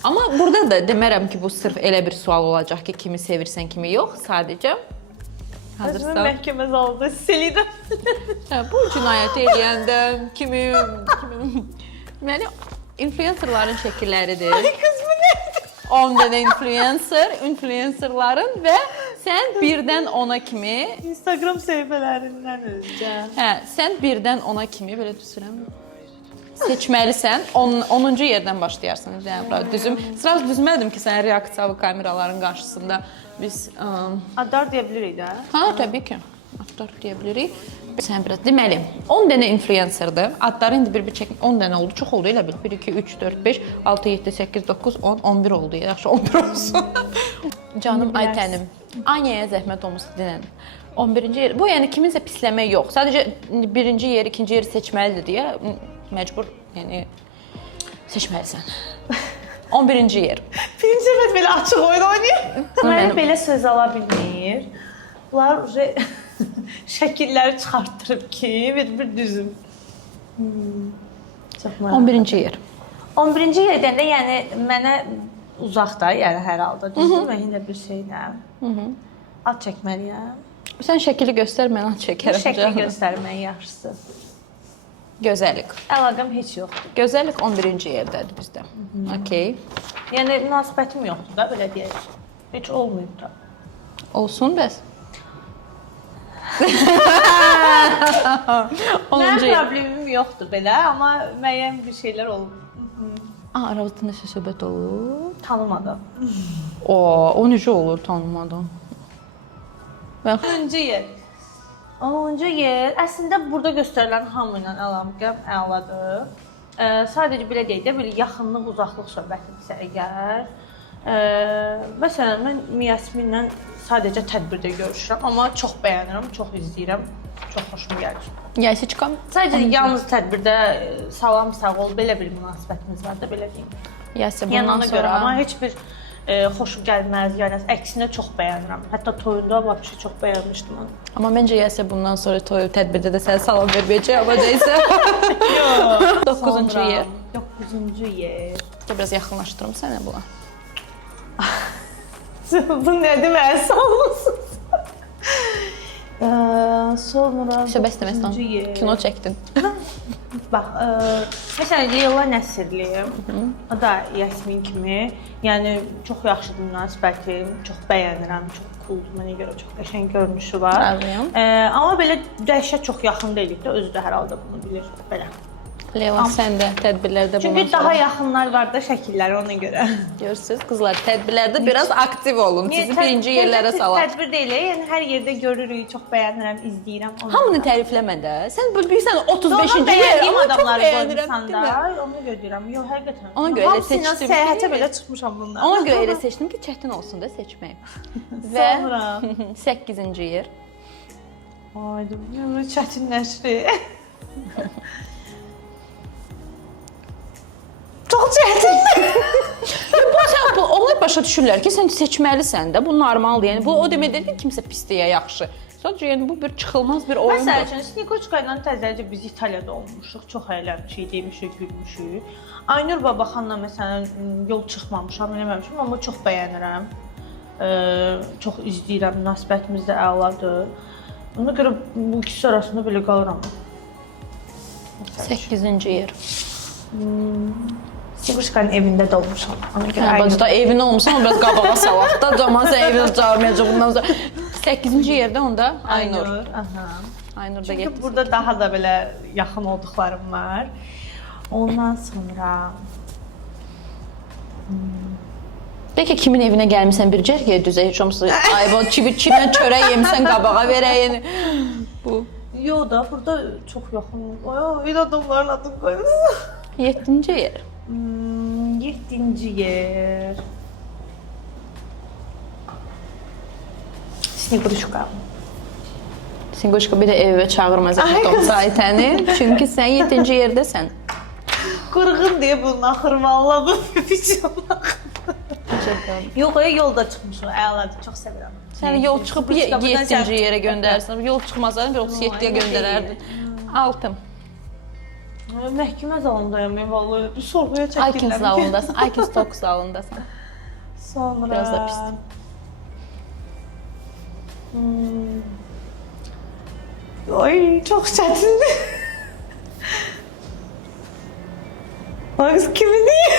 Amma burada da demərəm ki, bu sırf elə bir sual olacaq ki, kimi sevirsən, kimi yox, sadəcə Özümün hazırsan. məhkəmə zalında silirəm. Bu cinayəti eləyəndə kimi yəni influencerların şəkilləridir. Ay qız bu nədir? 10 dənə influencerların və sən 1-dən 10-a kimi Instagram səhifələrindən özcə. sən 1-dən 10-a kimi belə düşünürəm. Seçməlisən. 10-cu yerdən başlayarsan. Düzüm. Sıraz düzmədim ki, sən reaksiyalı kameraların qarşısında biz Adlar deyə bilirik də. ha, təbii ki. Adlar deyə bilirik. Sən biraz deməli 10 dənə influencerdır. Adları indi bir çək 10 dənə oldu. Çox oldu elə bil. 1 2 3 4 5 6 7 8 9 10 11 oldu. Yaxşı 11 olsun. Canım Aytənim. Anyaya zəhmət olmasa denən. 11-ci yer. Bu yəni kiminsə pisləmək yox. Sadəcə 1-ci yer, 2-ci yeri seçməlidir deyə məcbur, yəni seçməlisən. 11-ci yer. Birinci dəfə belə açıq oyun oynayır. Məni belə söz ala bilmir. Bunlar şəkilləri çıxartdırıb ki, bir düzüm. Çox maraqlı. 11-ci yer. 11-ci yer deyəndə, yəni mənə uzaqda, yəni hər halda düzdür, mən indi bir şeylə. Ad çəkməliyəm. Sən şəkili göstər, mən ad çəkərəm. Şəkli göstərmək yaxşısı. Gözəllik. Əlaqəm heç yoxdur. Gözəllik 11-ci yerdədir bizdə. Okay. Yəni münasibətim yoxdur da, belə deyək. Heç olmayıb da. Olsun bəs. Mənim problemim yoxdur belə, amma müəyyən bir şeylər olub. Aramızda nəsə söhbət olur. Tanımadım. O necə olur tanımadan? 10-cu yer. 10-cu yer. Əslində burada göstərilən hamı ilə əlaqəm əladır. Sadəcə belə deyək də, belə yaxınlıq, uzaqlıq söhbətidirsə əgər. Məsələn, mən Yasminlə sadəcə tədbirdə görüşürəm, amma çox bəyənirəm, çox izləyirəm, çox xoşuma gəlir. Yasiçkam. Sadəcə yalnız tədbirdə salam, sağ ol, belə bir münasibətimiz var da, belə deyim. Yasi Yəni bundan ona görə, sonra amma heç bir xoşum gəlməz, yəni əksinə çox bəyənirəm. Hətta toyunda vəbşi çox bəyənmişdim onu. amma məncə Yasi bundan sonra toy tədbirdə də sənə salam verməyəcək, amma deyəsə. Yox. 9-cu yer. 9-cu yer. Biraz yaxınlaşdırım sənə buna. Bu nədir mən salmasın? Sonra Söhbət istəməzsən. 9-cu yer. Kino çəkdin. Bax, məsələn, Leyla Nəsirli, o da Yasmin kimi, yəni çox yaxşıdır münasibətim, çox bəyənirəm, çox cooldur, mənə görə çox qəşəng görünüşü var. Razıyam. Amma belə dəhşət çox yaxın deyilik də, özü də hər halda bunu bilir, belə. Leyla sən də tədbirlərdə bundan Çünki daha yaxınlar var da şəkilləri ona görə. görürsüz, qızlar tədbirlərdə biraz aktiv olun. Sizi birinci yerlərə salaq. Tədbir deyil, yəni hər yerdə görürük, çox bəyənirəm, izləyirəm. Hamını tərifləmə də. Sən bilirsən 35-ci yer, bəyəndiyim amma çox adamları bəyənirəm qoymusan da, demə. onu görürəm. Yox, həqiqətən. Ona görə elə Hamısıyla seçdim səyahətə ki- belə çıxmışam bundan. Ona görə elə seçdim ki, çətin olsun da seçmək. Və Sonra 8-ci yer. Aydı, bu çətinləşdi. Çox çətindir. Onlar başa düşürlər ki, sən seçməlisən də. Bu normaldır. Yəni bu o demək deyil ki, kimsə pis deyə yaxşı. Sadəcə yəni bu bir çıxılmaz bir oyundur. Məsəl üçün Snikoçka ilə təzəcə biz İtaliyada olmuşuq, çox əyləmişik, demişik, gülmüşük. Aynur Babaxanla məsələn yol çıxmamışam, eləməmişəm, amma çox bəyənirəm. Çox izləyirəm, münasibətimiz də əladır. Ona görə bu ikisi arasında belə qalıram. 8-ci yer. Snikoçkanın evində də olmuşam. Ona görə Bacı da evin olmuşsa, onu biraz qabağa salaq da. Caman sən evinə çağırmayacaq bundan sonra. 8-ci yerdə onda Aynur. Aha. Aynur da Çünki getdi. burada daha da belə yaxın olduqlarım var. Ondan sonra De ki, kimin evinə gəlmirsən bir cərgəyə düzə, heç olmasa ayva kimdən çörək yemisən qabağa verəyin. Bu. Yo da, burada çox yaxın. Ay, elə adamların adını qoymuş. 7-ci yer. 7-ci yer. Sniqruşka. Sinquşka bir də evə çağırmayacaq Tomsaytəni. Çünki sən 7-ci yerdəsən. Qırğın deyə bunun axırı vallahi bu biçim. Yox, yolda çıxmışam. Əladır, çox sevirəm. Sən yol çıxıb 7-ci yerə göndərsən. Yol çıxmasaydın bir 37-yə göndərərdin. 6. Məhkəmə zalındayım mən vallahi. Sorğuya çəkirəm. Aykins zalındasan. Aykins Talk zalındasan. Sonra Biraz da pisdir. Ay, çox çətindir. Bax, kimindir?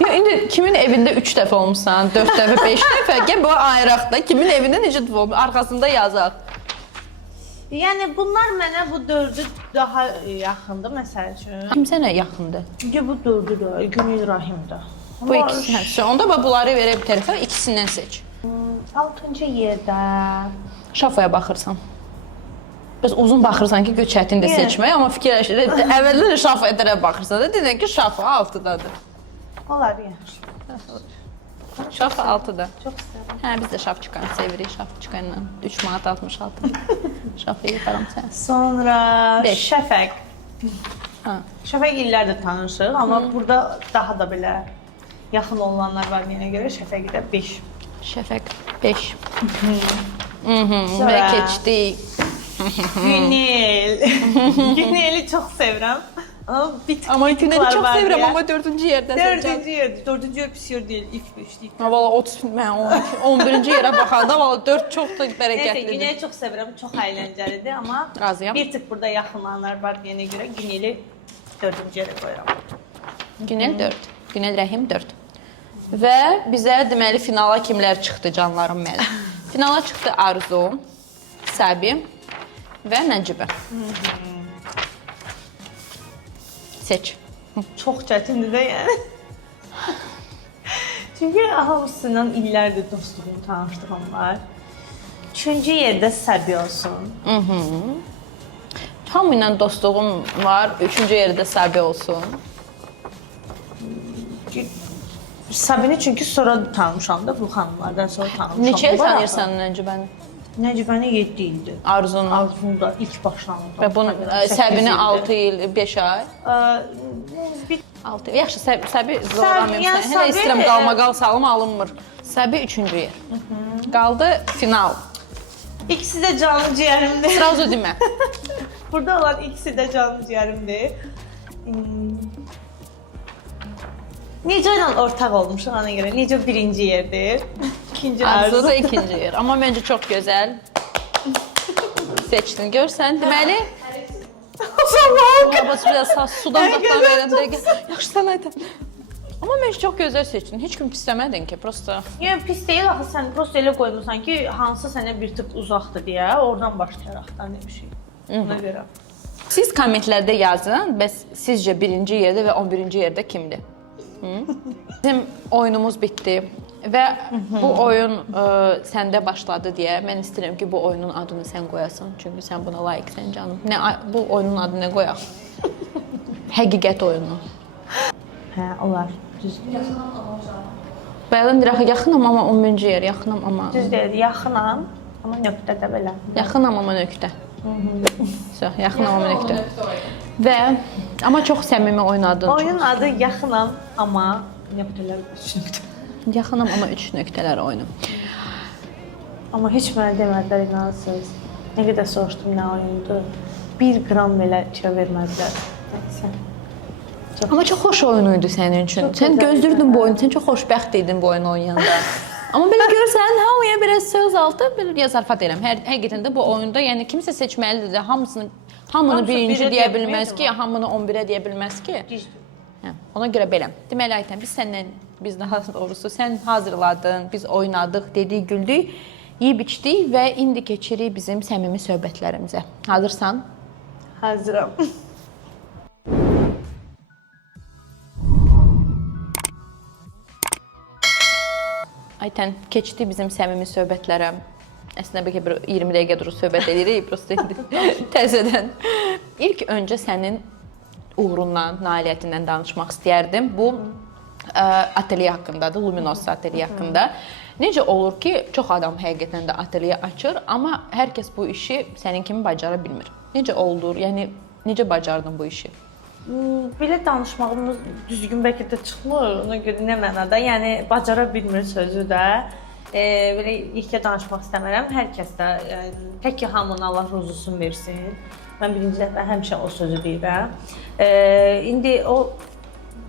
Ya indi kimin evində 3 dəfə olmusan, 4 dəfə, 5 dəfə, gəl bu ayıraq da. Kimin evində necə dəfə olmuş, arxasında yazaq. Yəni bunlar mənə bu 4-ü daha yaxındır məsəl üçün. Kim sənə yaxındır? Çünki bu 4-ü də Günel Rahimdir. Bu ikisi hə. Onda bunları verə bir tərəfə, ikisindən seç. 6-cı yerdə Şafaya baxırsan. Bəs uzun baxırsan ki, çətindir seçmək, amma fikirləşir. Əvvəldən Şafaya tərəf baxırsan da, deyirsən ki, Şafa 6-dadır. olar yaxşı. Şafa 6-da. Çox istəyirəm. Hə, biz də şafçıqanı sevirik, şafçıqanla 3 manat 66. Şafaya yıxaram sən. Sonra Beş. Şəfəq. Ha. Şəfəq illərdir tanışıq, amma burada daha da belə yaxın olanlar var mənə görə Şəfəqi də 5. Şəfəq 5. Və keçdik. Günel. Güneli çox sevirəm. Amma bir tık Amma Güneli çox sevirəm, deyə. amma 4-cü yerdəsən. 4-cü yerdir. 4-cü yer pis yer deyil, ilk 5-lik. Valla 30, mən 11-ci yerə baxanda valla 4 çox da Neyse, bərəkətlidir. Güneli çox sevirəm, çox əyləncəlidir, amma Razıyam. bir tık burada yaxınlanlar var deyənə görə Güneli 4-cü yerə qoyuram. Günel 4. Günel Rəhim 4. Və bizə deməli finala kimlər çıxdı canlarım mənim? Finala çıxdı Arzu, Səbi və Nəcibə. Seç. Çox çətindir də yəni. Çünki hamısından illərdir dostluğum, tanışlığım var. 3-cü yerdə Səbi olsun. Hamı ilə dostluğum var. 3-cü yerdə Səbi olsun. Səbini çünki sonra tanımışam da bu xanımlardan sonra tanımışam. Neçəyə tanıyırsan Nəcibəni? Nəcibəni 7 ildir. Arzunu. Arzunda ilk başlandı. Və bunu Səbini 6 il, 5 ay. 6 il. Yaxşı, Səbi zorlamayım yəni səni. Hələ Səbi, istəyirəm qalma-qal salım alınmır. Səbi 3-cü yer. Qaldı final. İkisi də canlı ciyərimdir. Sразу demə. Burada olan ikisi də canlı ciyərimdir. Necə ilə ortaq olmuşuq ona görə. Necə birinci yerdir. İkinci Arzu Arzu. da 2-ci yer. Amma məncə çox gözəl seçdin. Görsən, deməli Babası biraz sudan uzaqdan verəndə yaxşı sən aytın. Amma məncə çox gözəl seçdin. Heç kim pisləmədin ki, prosta. Yəni pis deyil axı sən prosta elə qoymusan ki, hansı sənə bir tık uzaqdır deyə, oradan başlayaraqdan demişik. Ona görə. Siz kommentlərdə yazın, bəs sizcə 1-ci yerdə və 11-ci yerdə kimdir? Bizim oyunumuz bitdi və bu oyun səndə başladı deyə mən istəyirəm ki, bu oyunun adını sən qoyasan. Çünki sən buna layiqsən canım. Bu oyunun adını nə qoyaq? Həqiqət oyunu. Hə, olar. Düz. Bəyadan deyək, yaxınam amma 11-ci yer, yaxınam amma. Düz deyil, yaxınam, amma nöqtədə belə. Yaxınam amma nöqtə. Yaxınam amma nöqtə. Və amma çox səmimi oynadın. Oyunun adı yaxınam, amma nöqtələr 3 nöqtə. Yaxınam amma 3 nöqtələr oyunu. Amma heç mənə demədilər, inanırsınız. Nə qədər soruşdum nə oyundur. 1 qram belə kilo vermədilər. Nəysə. Amma çox xoş oyun idi sənin üçün. Sən gözləyirdin bu oyunu, sən çox xoşbəxt idin bu oyunu oynayanda. Amma belə görsən, hamıya biraz söz altı bir zarafat edirəm. Həqiqətən də bu oyunda, yəni kimsə seçməlidir də, hamını birinci deyə bilməz ki, hamını 11-ə deyə bilməz ki. Hə, ona görə belə. Deməli Aytən, biz daha doğrusu sən hazırladın, biz oynadıq, dedik, güldük, yeyib içdik və indi keçirik bizim səmimi söhbətlərimizə. Hazırsan? Hazıram. Aytən, keçdi bizim səmimi söhbətlərə. Əslində bəlkə bir 20 dəqiqə durub söhbət edirik, prosta indi təzədən. İlk öncə sənin uğurundan, nailiyyətindən danışmaq istəyərdim. Bu ateliye haqqındadır, Luminos ateliye haqqında. Necə olur ki, çox adam həqiqətən də ateliye açır, amma hər kəs bu işi sənin kimi bacara bilmir. Necə oldu? Yəni necə bacardın bu işi? Belə danışmağımız düzgün bəlkə də çıxmır, ona görə nə mənada, yəni bacara bilmir sözü də. Belə yekə danışmaq istəmirəm. Hər kəs də tək ki hamının Allah ruzusunu versin. Mən birinci dəfə həmişə o sözü deyirəm. İndi o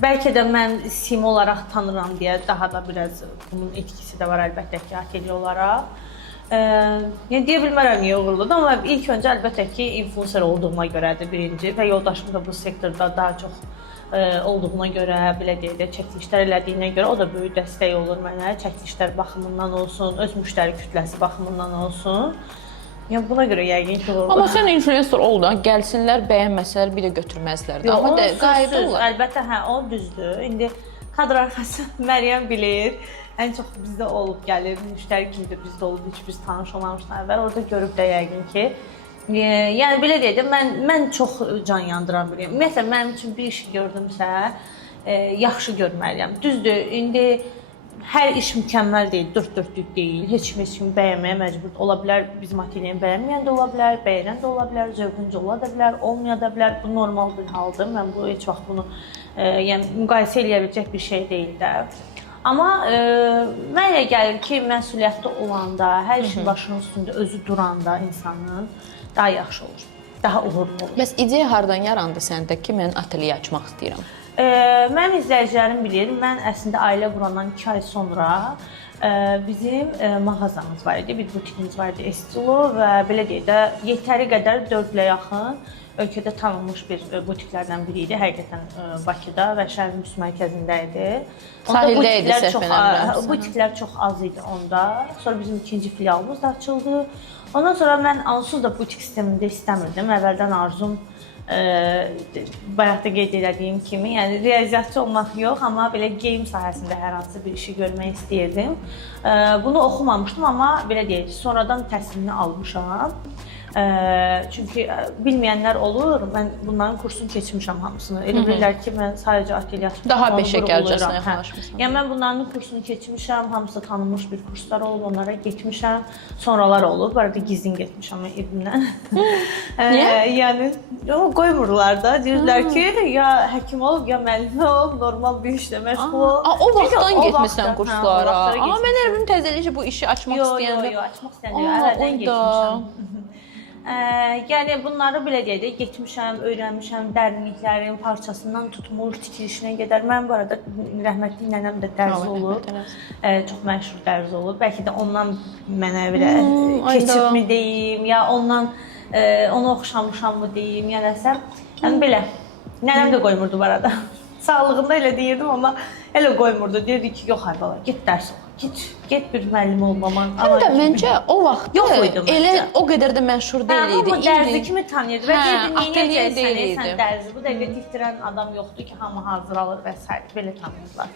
bəlkə də mən sim olaraq tanıram deyə daha da biraz bunun etkisi də var əlbəttə ki, ateliye olaraq. Yəni deyə bilmərəm niyə uğurludur, amma ilk öncə əlbəttə ki, influencer olduğuma görədir birinci və yoldaşım da bu sektorda daha çox olduğuna görə, belə deyək də, çəkilişlər elədiyinə görə o da böyük dəstək olur mənə, çəkilişlər baxımından olsun, öz müştəri kütləsi baxımından olsun. Yəni buna görə yəqin ki, olur. Amma sən influencer oldun, gəlsinlər, bəyənməsələr, bir də götürməzlər də. Amma qayda olar. Əlbəttə, hə, o düzdür. İndi kadr arxası Məryəm bilir. Ən çox bizdə olub gəlir, müştəri kimi də bizdə olub, heç biz tanış olmamışdan əvvəl. Orada görüb də yəqin ki, yəni belə deyək də, mən çox can yandıran biriyəm. Məsələn, mənim üçün bir işi gördümsə, yaxşı görməliyəm. Düzdür, indi hər iş mükəmməl deyil, dörd dörtlük deyil. Heç kimi bəyənməyə məcbur ola bilər. Bizim ateliyenin bəyənməyən də ola bilər, bəyənən də ola bilər, zövqüncə ola da bilər, olmaya da bilər. Bu normal bir haldır. Mən bu heç vaxt bunu yəni müqayisə eləyə biləcək bir şey deyil də. Amma mənə elə gəlir ki, məsuliyyətli olanda, hər işin başının üstündə özü duranda insanın daha yaxşı olur, daha uğurlu olur. Bəs ideya hardan yarandı səndə ki, mən ateliye açmaq istəyirəm? Mənim izləyicilərim bilir, mən əslində ailə qurandan 2 ay sonra bizim mağazamız var idi, bir butikimiz var idi, Estilo və belə deyək də, yetəri qədər 4-lə yaxın ölkədə tanınmış bir butiklərdən biri idi. Həqiqətən Bakıda və şəhərin üst mərkəzində idi. Sahildə idi səhvən. Butiklər çox az idi onda. Sonra bizim ikinci filialımız da açıldı. Ondan sonra mən onsuz da butik sistemində istəmirdim. Əvvəldən arzum bayaq da qeyd etdiyim kimi, yəni riyaziyyatçı olmaq yox, amma belə geyim sahəsində hər hansı bir işi görmək istəyirdim. Bunu oxumamışdım, amma belə deyək, sonradan təhsilini almışam. Çünki bilməyənlər olur, mən bunların kursunu keçmişəm hamısını. Elə bilirlər ki, mən sadəcə ateliye açmışam. Daha peşəkarcasına yaxınlaşmışam. Yəni mən bunların kursunu keçmişəm, hamısı tanınmış bir kurslar olub, onlara getmişəm. Sonralar olub, bu arada gizlin getmişəm evimdən. Niyə? Yəni qoymurlar da, deyirlər ki, ya həkim ol, ya müəllimə ol, normal bir işlə məşğul ol. O vaxtdan getmişsən kurslara. Amma mən hər gün təzəlicə bu işi açmaq istəyəndə. Yox, açmaq istəyəndə əvvəldən getmişəm. Yəni bunları belə deyək də, getmişəm, öyrənmişəm, dərinliklərin parçasından tutmuş, tikilişinə qədər. Mən bu arada rəhmətli nənəm də dərzi olub, çox məşhur dərzi olub. Bəlkə də ondan mənə belə keçibmi deyim, ya ondan onu oxşamışamı deyim, ya nəsə. Yəni belə, nənəm də qoymurdu bu arada. Sağlığında elə deyirdim, amma elə qoymurdu. Deyirdi ki, yox ay bala, get dərs ox. Get bir müəllim olmaman. Həm də məncə o vaxt elə o qədər də məşhur deyil idi. Amma dərzi kimi tanıyırdı və deyirdi, niyə sən dərzi? Bu dəqiqə tikdirən adam yoxdur ki, hamı hazır alır və s. belə tanıyırlar.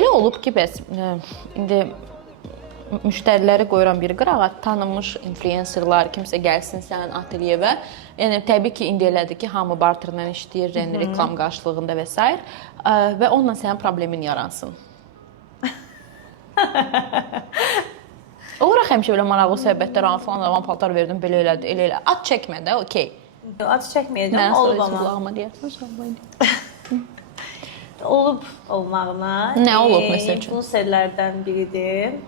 Elə olub ki, bəs indi müştəriləri qoyuram bir qırağa, tanınmış influencerlar, kimsə gəlsin sənin ateliyevə. Yəni təbii ki, indi elədir ki, hamı barterlə işləyir, reklam qarşılığında və s. və onunla sənin problemin yaransın. Olaraq həmişə belə maraqlı söhbətlər, falan zaman paltar verdim, belə elədi, elə elə. At çəkmə də, okey. At çəkməyəcəm, olub amma. Qulağıma deyəsən, sonra. Olub olmağına. Nə olub məsəl üçün? Influencerlərdən biridir.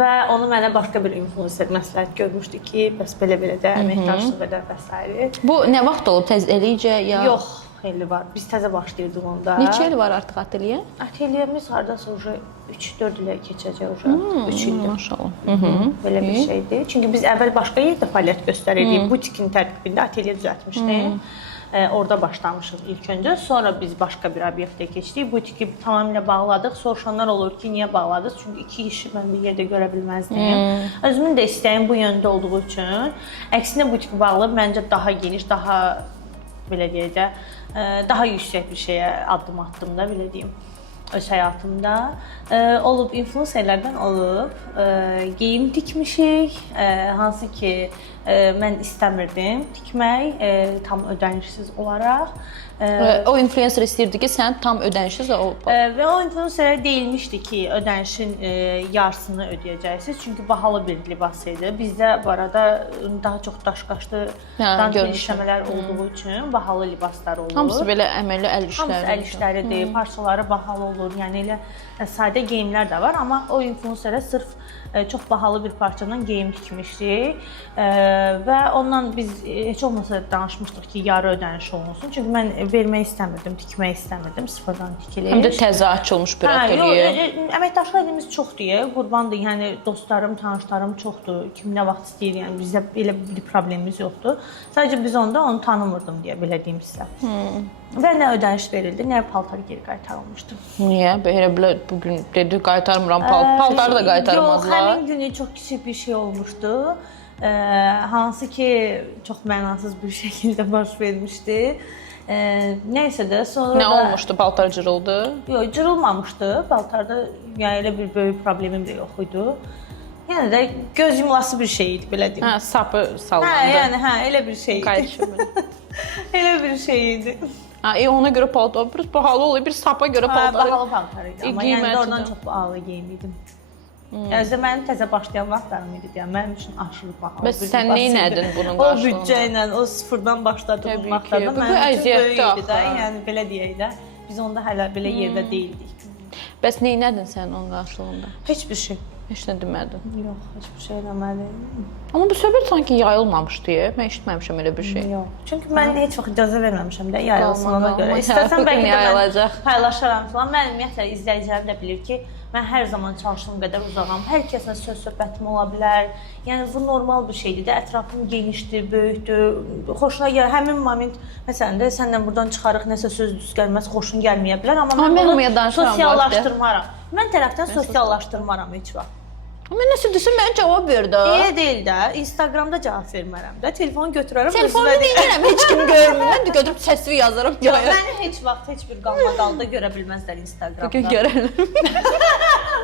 Və onu mənə başqa bir influencer məsləhət görmüşdü ki, bəs belə-belə də əməkdaşlıq edər və s. Bu nə vaxt olub? Təzəlikcə ya? Yox. Xeyli var. Biz təzə başlayırdıq onda. Neçə il var artıq ateliye? Ateliyemiz hardasa 3-4 ilə keçəcək 3 ildir. Maşallah. Belə bir şeydir. Çünki biz əvvəl başqa yerdə fəaliyyət göstərirdik. Butikin tərkibində ateliye düzəltmişdik. Orada başlamışıq ilk öncə. Sonra biz başqa bir obyektə keçdik. Butiki tamamilə bağladıq. Soruşanlar olur ki, niyə bağladınız? Çünki 2 işi mən bir yerdə görə bilməzdim. Özümün də istəyim bu yöndə olduğu üçün. Əksinə butiki bağlayıb məncə daha geniş, daha belə deyək də, daha yüksək bir şeyə addım atdım da, belə deyim. öz həyatımda. Olub influencerlərdən olub, geyim tikmişik, hansı ki mən istəmirdim tikmək, tam ödənişsiz olaraq. O influencer istəyirdi ki, sən tam ödənişsiz ol. Və o influencerə deyilmişdi ki, ödənişin yarısını ödəyəcəksiniz. Çünki bahalı bir libas idi. Bizdə bu arada daha çox daşqaşlı dantel işləmələr olduğu üçün bahalı libaslar olur. Hamısı belə əməlli əl işləri. Hamısı əl işləridir, parçaları bahalı olur. Yəni elə sadə geyimlər də var, amma o influencerə sırf çox bahalı bir parçadan geyim tikmişdik və ondan biz heç olmasa danışmışdıq ki, yarı ödəniş olunsun. Çünki mən vermək istəmirdim, tikmək istəmirdim, sıfırdan tikilir. Həm də təzə açılmış bir ateliyə. Əməkdaşlarımız çoxdur, qurbandır. Yəni dostlarım, tanışlarım çoxdur. Kim nə vaxt istəyir, yəni bizdə belə bir problemimiz yoxdur. Sadəcə biz onu tanımırdım deyə belə deyim sizə. Və nə ödəniş verildi, nə paltar geri qaytarılmışdı. Niyə? Belə bu gün dedi qaytarmıram, paltarı da qaytarmazlar. Yox, həmin günü çox kiçik bir şey olmuşdu. Hansı ki, çox mənasız bir şəkildə baş vermişdi. Nəysə də sonra Nə olmuşdu? Paltar cırıldı? Yox, cırılmamışdı. Paltarda yəni elə bir böyük problemim də yox idi. Yəni də göz yumulası bir şey idi, belə deyim. Hə, sapı sallandı. Yəni elə bir şey idi. Elə bir şey idi. Ona görə paltar biraz bahalı oluyor. Bir sapa görə paltar. Bahalı paltar idi, amma yəni də oradan çox bahalı geyim idim. Yəni mənim təzə başlayan vaxtlarım idi deyə mənim üçün aşırı bahalı. Bəs sən nə edin bunun qarşılığında? O büdcə ilə, o sıfırdan başladığım vaxtlarda mənim üçün böyük idi də. Yəni belə deyək də, biz onda hələ belə yerdə deyildik. Bəs nə edin sən onun qarşılığında? Heç bir şey. Heç nə demədin? Yox, heç bir şey eləmədim. Amma bu söhbət sanki yayılmamışdı. Mən eşitməmişəm elə bir şey. Yox. Çünki mən heç vaxt icazə verməmişəm də yayılsın ona görə. İstəsəm bəlkə də mən paylaşaram falan. Mən ümumiyyətlə izləyicilərim də bilir ki, mən hər zaman çalışdığım qədər uzağam. Hər kəslə söz-söhbətim ola bilər. Yəni bu normal bir şeydir də. Ətrafım genişdir, böyükdür. Xoşuna gəlir. Həmin moment məsələn də səndən buradan çıxarıq nəsə söz düz gəlməz, xoşun gəlməyə bilər, amma mən bunu sosiallaşdırmaram. Mən tərəfdən sosiallaşdırmaram heç vaxt. Mən nəsə desən mənə cavab ver də. Deyil də. Instagramda cavab vermərəm də. Telefonu götürərəm. Telefonu deyirəm, heç kim görmür. Mən də götürüb səsli yazarım. Məni heç vaxt heç bir qalmaqalda görə bilməzlər Instagramda. Bugün görərlər.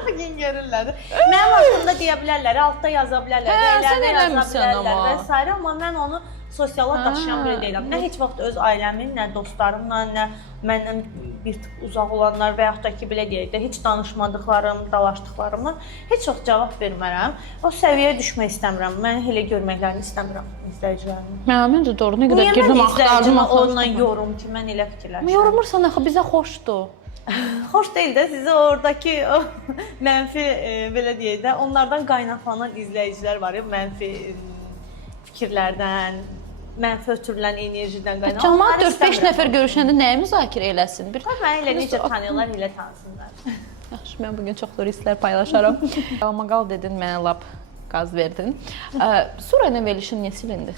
Bugün görürlər. Mənim haqqımda deyə bilərlər, altda yaza bilərlər, rəylərdə yaza bilərlər və s. Amma mən onu sosiala daşıyan biri deyiləm. Nə heç vaxt öz ailəmin, nə dostlarımla, nə məndən bir tık uzaq olanlar və yaxud da ki, belə deyək də, heç danışmadıqlarım, dalaşdıqlarımdan heç vaxt cavab vermərəm. O səviyyəyə düşmək istəmirəm. Mən elə görməklərini istəmirəm izləyicilərimin. Mən də doğru, nə qədər girdim, axtardım. Ondan yorum ki, mən elə fikirləşirəm. Yorumursan axı bizə xoşdur. Xoş deyil də sizi oradakı o mənfi, belə deyək də, onlardan qaynaqlanan izləyicilər var ya, mənfi fikirlərdən, mənfi ötürülən enerjidən qaynaqlanan. Cəmaət 4-5 nəfər görüşəndə nəyə müzakirə eləsin? Mən elə necə tanıyırlar, elə tanısınlar. Yaxşı, mən bugün çoxlu hisslər paylaşaram. Qalmaqal dedin, mənə lap qaz verdin. Sonra ilə verilişin niyə silindi?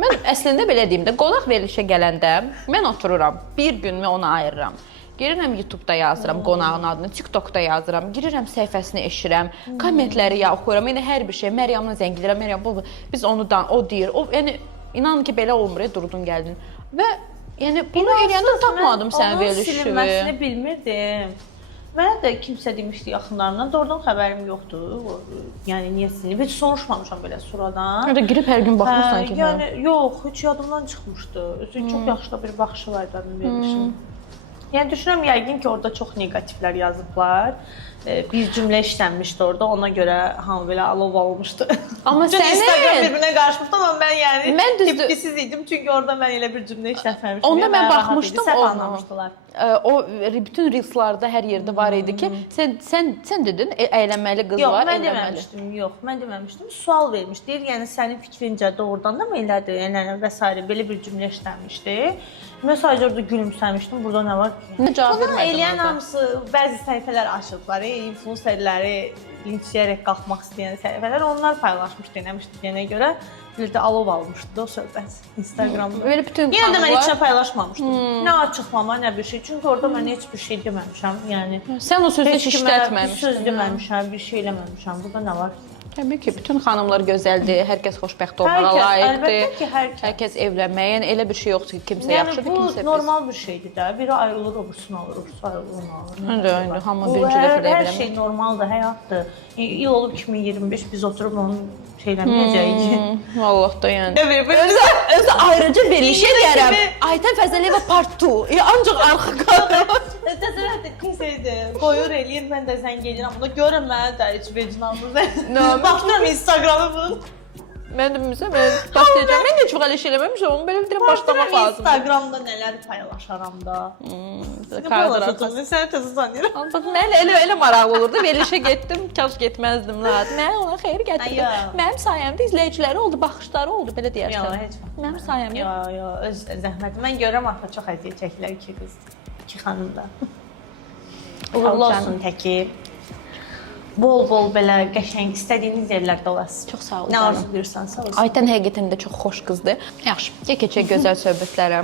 Mən əslində belə deyim də, qonaq verilişə gələndə mən otururam, bir günümü ona ayırıram. Girirəm YouTube'da yazıram qonağın adını, TikTok'da yazıram, girirəm səhifəsini eşirəm, kommentləri oxuyuram, yəni hər bir şey, Məryəmlə zəng edirəm, Məryəm bu, biz onu o deyir, yəni inanın ki, belə olmur, durdun gəldin. Və yəni bunu eləyəndə tapmadım sənin verilişini. Onun silinməsini bilmirdim. Mənə də kimsə demişdi yaxınlarımdan, doğrudan xəbərim yoxdur. Yəni niyə silinib? Heç soruşmamışam belə suradan. Ya da girib hər gün baxırsan ki. Yəni yox, heç yadımdan çıxmışdı. Çox yaxşı da bir baxışı var idi verilişin. Yəni düşünürəm yəqin ki, orada çox neqativlər yazıblar. Bir cümlə işlənmişdi orada, ona görə hamı belə alov almışdı. Amma sən Instagram bir-birinə qarışmışdı, amma mən yəni tepkisiz idim. Çünki orada mən elə bir cümlə işlətməmişdim. Onda mən baxmışdım onu. O bütün reelslarda hər yerdə var idi ki, sən dedin, əylənməli qız var, əylənməli. Yox, mən deməmişdim. Sual vermiş. Deyir, yəni sənin fikrincə doğrudan da mı elədir? Yəni və s. belə bir cümlə işlənmişdi. Mən sadəcə orada gülümsəmişdim. Burada nə var ki? Bunu eləyən hamısı bəzi səhifələr açıblar, influencerləri linçləyərək qalxmaq istəyən səhifələr onlar paylaşmış, deməmişdi deyənə görə. Bir də alov almışdı o söhbət Instagramda. Belə bütün yenə də mən heç nə paylaşmamışdım. Nə açıqlama, nə bir şey. Çünki orada mən heç bir şey deməmişəm. Yəni sən o sözü heç işlətməmişdin. Söz deməmişəm, bir şey eləməmişəm. Burada nə var ki? Təbii ki, bütün xanımlar gözəldir, hər kəs xoşbəxt olmağa layiqdir. Əlbəttə ki, hər kəs evlənməyə, yəni elə bir şey yoxdur ki, kimsə yaxşıdır, kimsə pis. Yəni bu normal bir şeydir də. Biri ayrılır, öbürsünü alır, öbürsü ayrılır, onu alır. İndi hamı birinci dəfə evlənmir. Hər şey normaldır, həyatdır. İl olub 2025, biz oturub onu şeyləməyəcəyik. Vallahi da yəni. Özü ayrıca verilişə deyərəm. Aytən Fəzəliyeva part 2. Ancaq arxa kadr. Təsəvvür kimsəydi, qoyur eləyir, mən də zəng eləyirəm. Buna görəm mənə də heç vecinalımız. Baxıram Instagramı bunun. Mən də bilmirəm, başlayacağam. Mən heç vaxt elə şey eləməmişəm, onu belə bir başlamaq lazımdır. Instagramda nələr paylaşaram da. Paylaşacağam. Səni təzə sanıram. Mən elə maraqlı olurdu. Verilişə getdim, kaş getməzdim lazım. Mən ona xeyir gətirdim. Mənim sayəmdə izləyiciləri oldu, baxışları oldu, belə deyərsən. Yox, heç vaxt. Mənim sayəmdə. Yox, öz zəhməti. Mən görürəm axı çox əziyyət çəkirlər iki qız, iki xanım da. Uğurlu olsun təki. Bol-bol belə qəşəng istədiyiniz yerlərdə olasınız. Çox sağ ol. Nə arzulayırsan, sağ olsun. Aytən həqiqətən də çox xoş qızdır. Yaxşı, keçək gözəl söhbətlərə.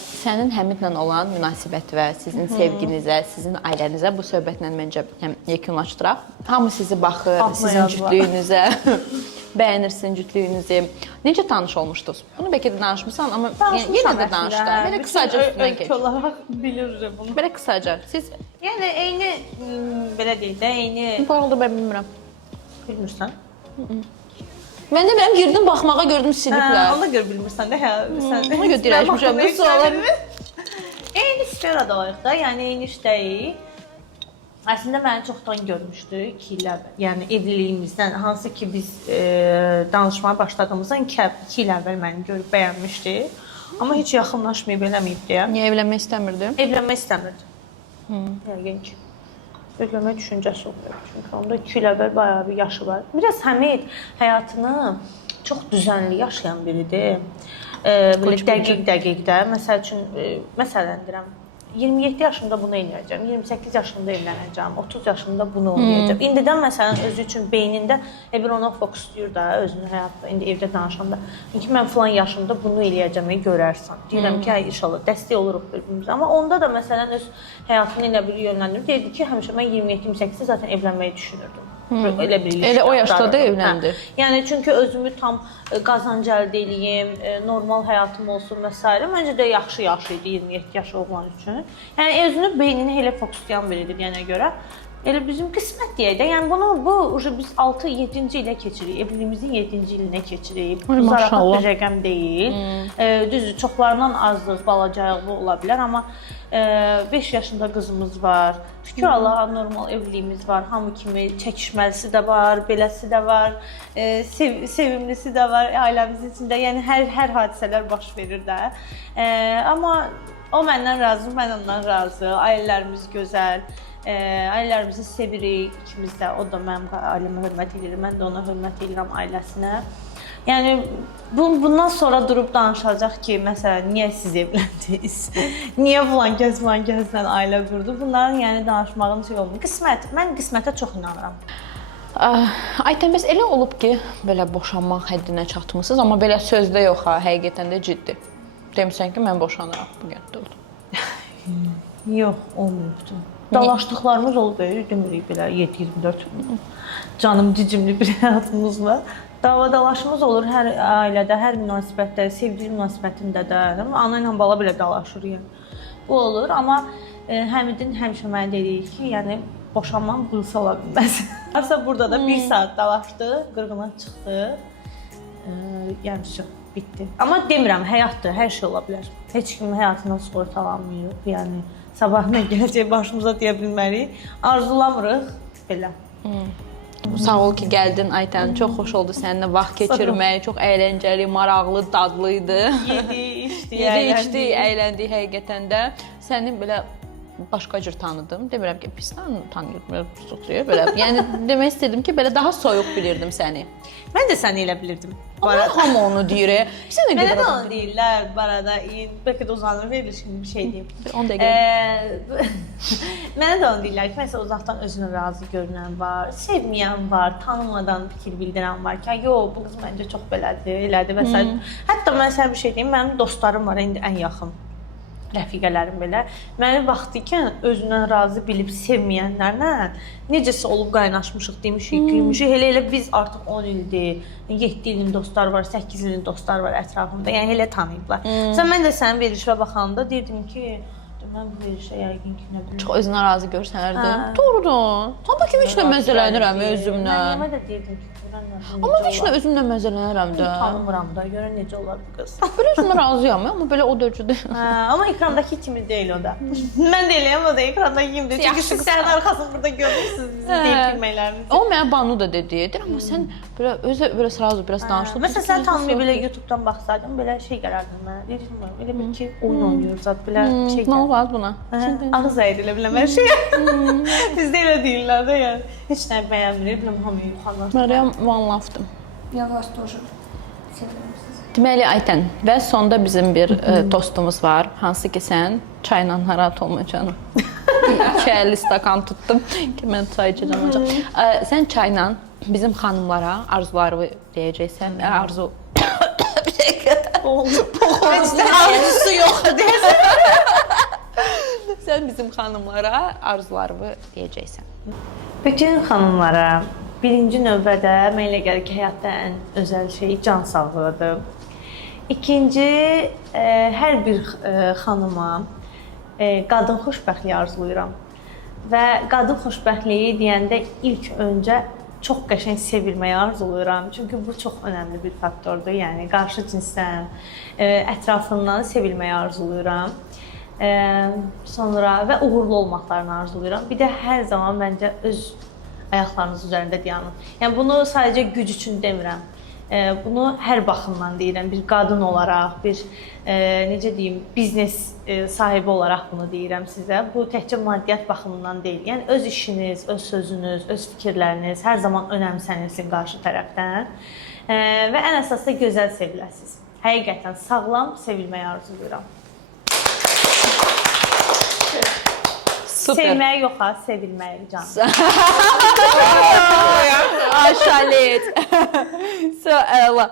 Sənin Həmidlə olan münasibət və sizin sevginizə, sizin ailənizə bu söhbətlə məncə yekunlaşdıraq. Hamı sizi baxır, sizin cütlüyünüzə, bəyənir sizin cütlüyünüzü. Necə tanış olmuşdunuz? Bunu bəlkə də danışmısan, amma yenə də danış da. Belə qısaca üstündən keç. Ölkə olaraq bilirik bunu. Belə qısaca. Siz yəni eyni belə deyək də, eyni. Bu arada mən bilmirəm. Bilmirsən? Mən də mənim girdim baxmağa gördüm siliblər. Ona görə bilmirsən də, hə. Ona görə dirəşmişəm. Bu suallar eyni sferadayıq da, yəni eyni işdəyik. Əslində məni çoxdan görmüşdü, 2 il əvvəl. Yəni evliliyimizdən, hansı ki biz danışmağa başladığımızdan 2 il əvvəl məni görüb bəyənmişdi. Amma heç yaxınlaşmayıb eləməyib deyə. Niyə evlənmək istəmirdi? Evlənmək istəmirdi. Yəqin ki. Evlənmək düşüncəsi olmuyor. Çünki onda 2 il əvvəl bayağı bir yaşı var. Biraz Həmid həyatını çox düzənli yaşayan biridir. Belə dəqiq də, məsəl üçün, məsələndirəm. 27 yaşımda bunu eləyəcəm, 28 yaşımda evlənəcəm, 30 yaşımda bunu oynayacam. İndidən məsələn özü üçün beynində bir ona fokuslayır da özünün həyatında, indi evdə danışanda. Çünki mən falan yaşımda bunu eləyəcəm, görərsən. Deyirəm ki, inşallah dəstək oluruq bir-birimizə. Amma onda da məsələn öz həyatını elə bir yönləndirib. Deyirdi ki, həmişə mən 27-28-də zaten evlənməyi düşünürdüm. Elə o yaşda da evləndi. Yəni çünki özümü tam qazanc əldə edeyim, normal həyatım olsun və s. Məncə də yaxşı yaş idi 27 yaş oğlan üçün. Yəni özünü, beynini elə fokuslayan biridir yenə görə. Elə bizim qismət deyək də. Yəni bu biz 6-7-ci ilə keçirik. Evliliyimizin 7-ci ilinə keçirik. Bu zarafat bir rəqəm deyil. Düzdür, çoxlarından azdır, balacayıqlı ola bilər, amma 5 yaşında qızımız var. Şükür Allaha normal evliliyimiz var. Hamı kimi çəkişməlisi də var, beləsi də var, sevimlisi də var ailəmizin içində. Yəni hər hadisələr baş verir də. Amma o məndən razı, mən ondan razı. Ailələrimiz gözəl. Ailələrimizi sevirik ikimiz də. O da mənim ailəmə hörmət edir, mən də ona hörmət edirəm ailəsinə. Yəni bundan sonra durub danışacaq ki, məsələn, niyə siz evləndiniz? Niyə falan gəzdən ailə qurdu? Bunların yəni danışmağın şey olmuyor. Qismət. Mən qismətə çox inanıram. Aytən, bəs elə olub ki, belə boşanmaq həddinə çatmısınız, amma belə sözdə yox ha, həqiqətən də ciddi. Demirsən ki, mən boşanıram bu gün də oldu. Yox, olmayıbdı. Dalaşdıqlarımız olub, demirik belə 7-24 canım cicimli bir həyatımız var. Dava-dalaşımız olur hər ailədə, hər münasibətdə, sevgili münasibətində də. Ana ilə bala belə dalaşır yəni. Bu olur, amma Həmidin həmişə mənə dediyi ki, yəni boşanmanın bılsı ola bilməz. Aslında burada da 1 saat dalaşdı, qırğına çıxdı. Yəni bitdi. Amma demirəm, həyatdır, hər şey ola bilər. Heç kimin həyatından sığortalanmıyıq. Yəni sabahına gələcək başımıza deyə bilmərik. Arzulamırıq belə. Sağ ol ki, gəldin Aytən. Çox xoş oldu səninlə vaxt keçirmək. Çox əyləncəli, maraqlı, dadlı idi. Yedi, əyləndik həqiqətən də. Səni belə başqa cür tanıdım. Demirəm ki, pis tanıyırdım, belə. Yəni demək istədim ki, belə daha soyuq bilirdim səni. Mən də səni elə bilirdim. Amma hamı onu deyir. Mənə də onu deyirlər, barada. Bəlkə də uzanır, verilir şimdi bir şey deyim. 10 dəqiqə. Mənə də onu deyirlər ki, məsələn, uzaqdan özünə razı görünən var, sevməyən var, tanımadan fikir bildirən var ki, yox, bu qız məncə çox belədir, elədir və s. Hətta mən sənə bir şey deyim, mənim dostlarım var indi ən yaxın. rəfiqələrim belə məni vaxtı ikən özündən razı bilib sevməyənlərlə necəsə olub qaynaşmışıq, demişik, gülmüşük. Elə biz artıq 10 ildir, 7 ilin dostlar var, 8 ilin dostlar var ətrafımda. Yəni elə tanıyıblar. Məsələn mən də sənin verilişə baxanda deyirdim ki, mən bu verilişə yəqin ki, nə bilim. Çox özünə razı görsənərdin. Doğrudur. Tam kimi heç nə məzələnirəm özümlə. Mən də deyirdim ki, amma heç nə özümlə məzələnirəm də. Tanımıram da, görən necə olar bu qız. Belə özümlə razıyam, amma belə o dərəcədə. Amma ekrandakı kimi deyil o da. Mən də eləyəm, o da ekrandakı kimi deyil. Çünki siz sənin arxasını burada görürsünüz bizim deyib bilməklərimizi. O mənə Banu da dedi, amma sən belə özə belə sırası biraz danışdın. Məsələn, sən tanımayıb belə YouTube-dan baxsaydın, belə şey gələrdi mənə. Deyirəm, elə bil ki, oyun oynayırıq zət, belə şey gəlir. Nə olmaz buna? Ağız əyrilə biləm hər şey. Bizdə elə deyirlər də, yəni. Heç nə bəyənmirik, biləm hamıyı yuxarılar. Məryəm one love-dım. Я вас тоже seviyorum sizi. Deməli Aytən, və sonda bizim bir tostumuz var. Hansı ki sən çayla narahat olma canım. 250 stakan tutdum ki mən çay içəcəm hocam. Sən çayla bizim xanımlara arzuları deyəcəksən. Arzu bir dəqiqə oldu. Arzusu yox deyəsən. Sən bizim xanımlara arzularını deyəcəksən. Bütün xanımlara birinci növbədə mən elə gəlir ki, həyatda ən özəl şey can sağlığıdır. İkinci, hər bir xanıma qadın xoşbəxtliyi arzulayıram. Və qadın xoşbəxtliyi deyəndə ilk öncə çox qəşəng sevilməyi arzulayıram. Çünki bu çox önəmli bir faktordur. Yəni qarşı cinsdən, ətrafından sevilməyi arzulayıram. Sonra və uğurlu olmaqlarını arzulayıram. Bir də hər zaman məncə öz ayaqlarınız üzərində dayanın. Yəni bunu sadəcə güc üçün demirəm. Bunu hər baxımdan deyirəm. Bir qadın olaraq, bir necə deyim, biznes sahibi olaraq bunu deyirəm sizə. Bu təkcə maddiyyat baxımından deyil. Yəni öz işiniz, öz sözünüz, öz fikirləriniz hər zaman önəmsənilsin qarşı tərəfdən. Və ən əsası da gözəl seviləsiniz. Həqiqətən sağlam sevilməyi arzulayıram. Super. Sevməyi yox ha, sevilməyi canım. Aşalet. So, əla.